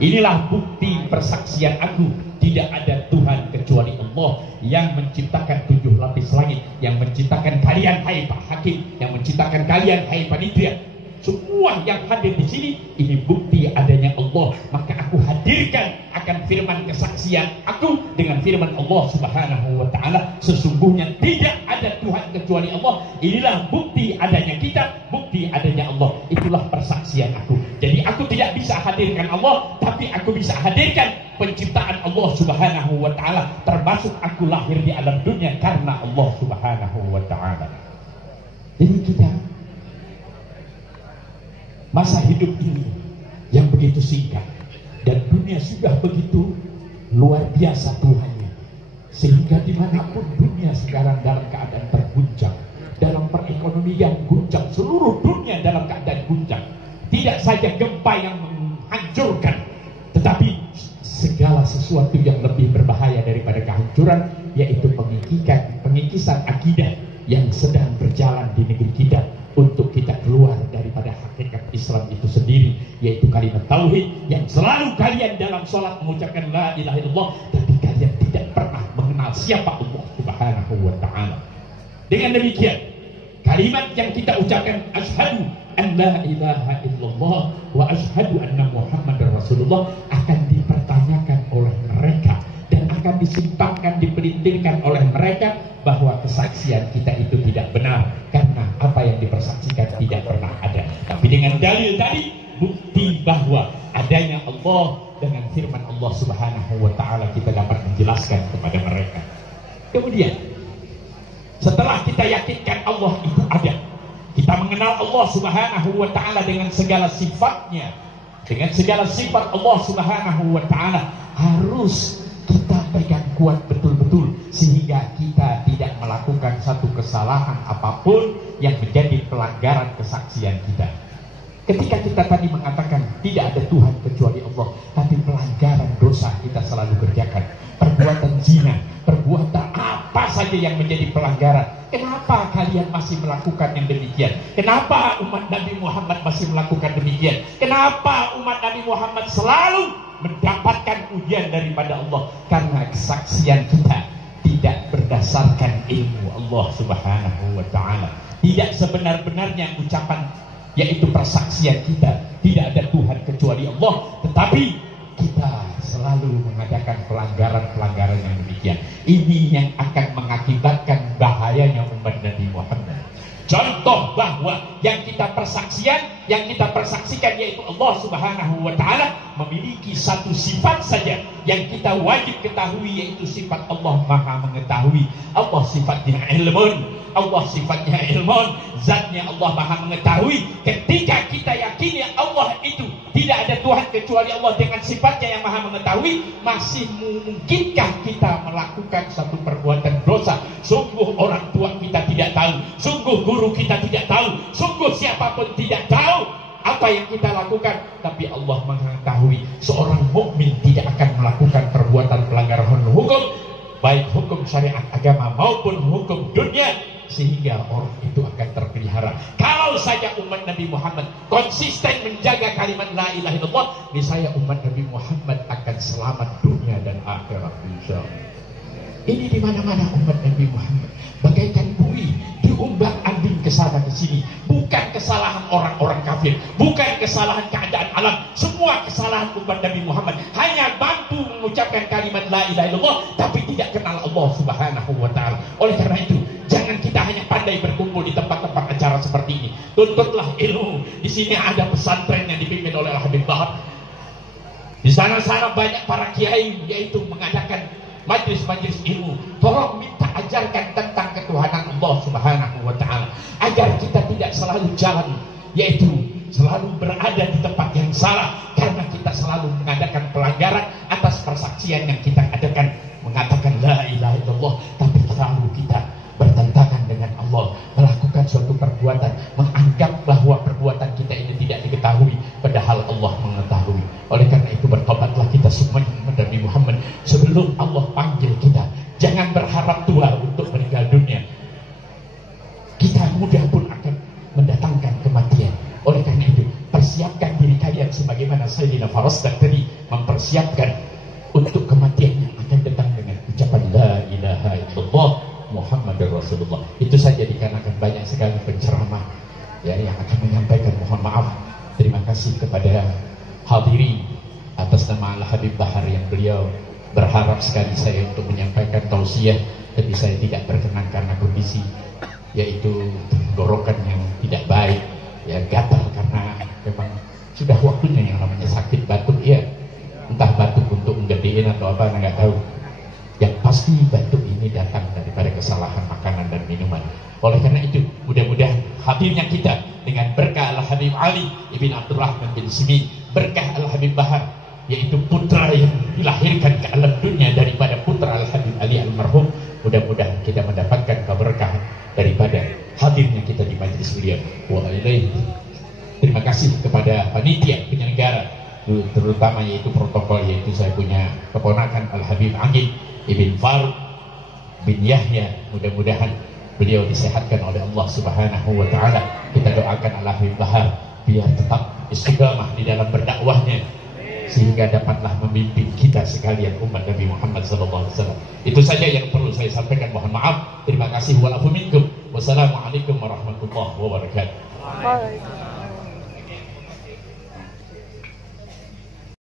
Inilah bukti persaksian aku, tidak ada Tuhan kecuali Allah yang menciptakan 7 lapis langit, yang menciptakan kalian hai Pak Hakim, yang menciptakan kalian hai panitia. Semua yang hadir di sini ini bukti adanya Allah. Maka aku hadirkan akan firman kesaksian aku dengan firman Allah Subhanahu wa ta'ala, sesungguhnya tidak ada Tuhan kecuali Allah. Inilah bukti adanya kita, bukti adanya Allah. Itulah persaksian aku. Jadi aku tidak bisa hadirkan Allah, tapi aku bisa hadirkan penciptaan Allah Subhanahu wa ta'ala, termasuk aku lahir di alam dunia karena Allah Subhanahu wa ta'ala. Jadi kita masa hidup ini yang begitu singkat dan dunia sudah begitu luar biasa Tuhannya, sehingga dimanapun dunia sekarang dalam keadaan terguncang, dalam perekonomian guncang, seluruh dunia dalam keadaan guncang. Tidak saja gempa yang menghancurkan, tetapi segala sesuatu yang lebih berbahaya daripada kehancuran, yaitu pengikisan akidah yang sedang berjalan di negeri kita untuk kita keluar daripada hakikat Islam itu sendiri, yaitu kalimat tauhid yang selalu kalian dalam sholat mengucapkan la ilaha illallah, tapi kalian tidak pernah mengenal siapa Allah Subhanahu wa ta'ala. Dengan demikian, kalimat yang kita ucapkan asyhadu an la ilaha illallah wa asyhadu anna Muhammadar Rasulullah akan dipertanyakan oleh mereka dan akan disimpangkan, dipelintirkan oleh mereka bahwa kesaksian kita itu tidak benar karena apa yang dipersaksikan tidak pernah ada. Tapi dengan dalil tadi, bukti bahwa adanya Allah dengan firman Allah Subhanahu wa ta'ala, kita dapat menjelaskan kepada mereka. Kemudian setelah kita yakinkan Allah itu ada, kita mengenal Allah Subhanahu wa ta'ala dengan segala sifatnya, dengan segala sifat Allah Subhanahu wa ta'ala, harus kita pegang kuat betul-betul sehingga kita tidak melakukan satu kesalahan apapun yang menjadi pelanggaran kesaksian kita. Ketika kita tadi mengatakan tidak ada Tuhan kecuali Allah, tapi pelanggaran dosa kita selalu kerjakan. Perbuatan zina, saja yang menjadi pelanggaran. Kenapa kalian masih melakukan yang demikian? Kenapa umat Nabi Muhammad masih melakukan demikian? Kenapa umat Nabi Muhammad selalu mendapatkan ujian daripada Allah? Karena kesaksian kita tidak berdasarkan ilmu Allah Subhanahu wa ta'ala. Tidak sebenar-benarnya ucapan, yaitu persaksian kita, tidak ada Tuhan kecuali Allah, tetapi kita selalu mengadakan pelanggaran-pelanggaran yang demikian. Ini yang akan mengakibatkan bahayanya umat Nabi Muhammad. Contoh bahwa yang kita persaksikan yaitu Allah Subhanahu wa ta'ala memiliki satu sifat saja yang kita wajib ketahui, yaitu sifat Allah Maha Mengetahui. Allah sifatnya ilmun, zatnya Allah Maha Mengetahui. Ketika kita yakini Allah itu tidak ada Tuhan kecuali Allah dengan sifatnya yang Maha Mengetahui, masih mungkinkah kita melakukan satu perbuatan dosa? Sungguh orang tua kita tidak tahu, sungguh guru kita tidak tahu, sungguh siapapun tidak tahu apa yang kita lakukan, tapi Allah mengetahui. Seorang mukmin tidak akan melakukan perbuatan pelanggaran hukum, baik hukum syariat agama maupun hukum dunia, sehingga orang itu akan terpelihara. Kalau saja umat Nabi Muhammad konsisten menjaga kalimat la ilaha illallah, niscaya umat Nabi Muhammad akan selamat dunia dan akhirat insyaallah. Ini di mana-mana umat Nabi Muhammad bagaikan buih diumbang-ambing ke sana ke sini. Bukan kesalahan orang-orang kafir, bukan kesalahan keadaan alam, semua kesalahan umat Nabi Muhammad. Hanya bantu mengucapkan kalimat la ilaha illallah tapi tidak kenal Allah Subhanahu wa ta'ala. Oleh karena itu, jangan kita hanya pandai berkumpul di tempat-tempat acara seperti ini. Tuntutlah ilmu. Di sini ada pesantren yang dipimpin oleh Al-Habib Bahar. Di sana-sana banyak para kiai yaitu mengadakan majlis-majlis ilmu. Tolong minta ajarkan tentang ketuhanan Allah Subhanahu wa ta'ala, agar kita tidak selalu jalan, yaitu selalu berada di tempat yang salah, karena kita selalu mengadakan pelanggaran atas persaksian yang kita adakan, mengatakan la ilaha illallah, tapi selalu kita bertentangan dengan Allah, melakukan suatu perbuatan, menganggap bahwa perbuatan kita ini tidak diketahui, padahal Allah mengetahui. Oleh karena itu, bertobatlah kita semua Nabi Muhammad sebelum Allah panggil kita. Jangan berharap tua untuk meninggal dunia. Kita muda pun akan mendatangkan kematian. Oleh karena itu, persiapkan diri kalian sebagaimana Sayyidina Farasdak tadi mempersiapkan untuk kematian yang akan datang dengan ucapan la ilaha illallah Muhammadur Rasulullah. Itu saja, dikarenakan banyak sekali penceramah ya yang akan menyampaikan. Mohon maaf. Terima kasih kepada hadirin atas nama Al-Habib Bahar yang beliau berharap sekali saya untuk menyampaikan tausiah, tapi saya tidak berkenan karena kondisi yaitu tenggorokan yang tidak baik, ya gatal karena memang sudah waktunya yang namanya sakit batuk ya. Entah batuk untuk menggedein atau apa, nggak tahu. Yang pasti batuk ini datang daripada kesalahan makanan dan minuman. Oleh karena itu, mudah-mudahan hadirnya kita dengan berkah Al-Habib Ali Ibn Abdurrahman bin Simi, berkah Al-Habib Bahar, yaitu putra yang dilahirkan ke alam dunia daripada putra Al-Habib Ali almarhum, mudah-mudahan kita mendapatkan keberkahan daripada hadirnya kita di majelis beliau. Wa ilaihi. Terima kasih kepada panitia penyelenggara, terutama yaitu protokol, yaitu saya punya keponakan Al-Habib Aqil Ibn Faruq bin Yahya, mudah-mudahan beliau disehatkan oleh Allah Subhanahu wa ta'ala. Kita doakan Al-Habib Bahar biar tetap istiqamah di dalam berdakwahnya, sehingga dapatlah memimpin kita sekalian umat Nabi Muhammad sallallahu alaihi wasallam. Itu saja yang perlu saya sampaikan. Mohon maaf. Terima kasih. Wassalamualaikum warahmatullahi wabarakatuh.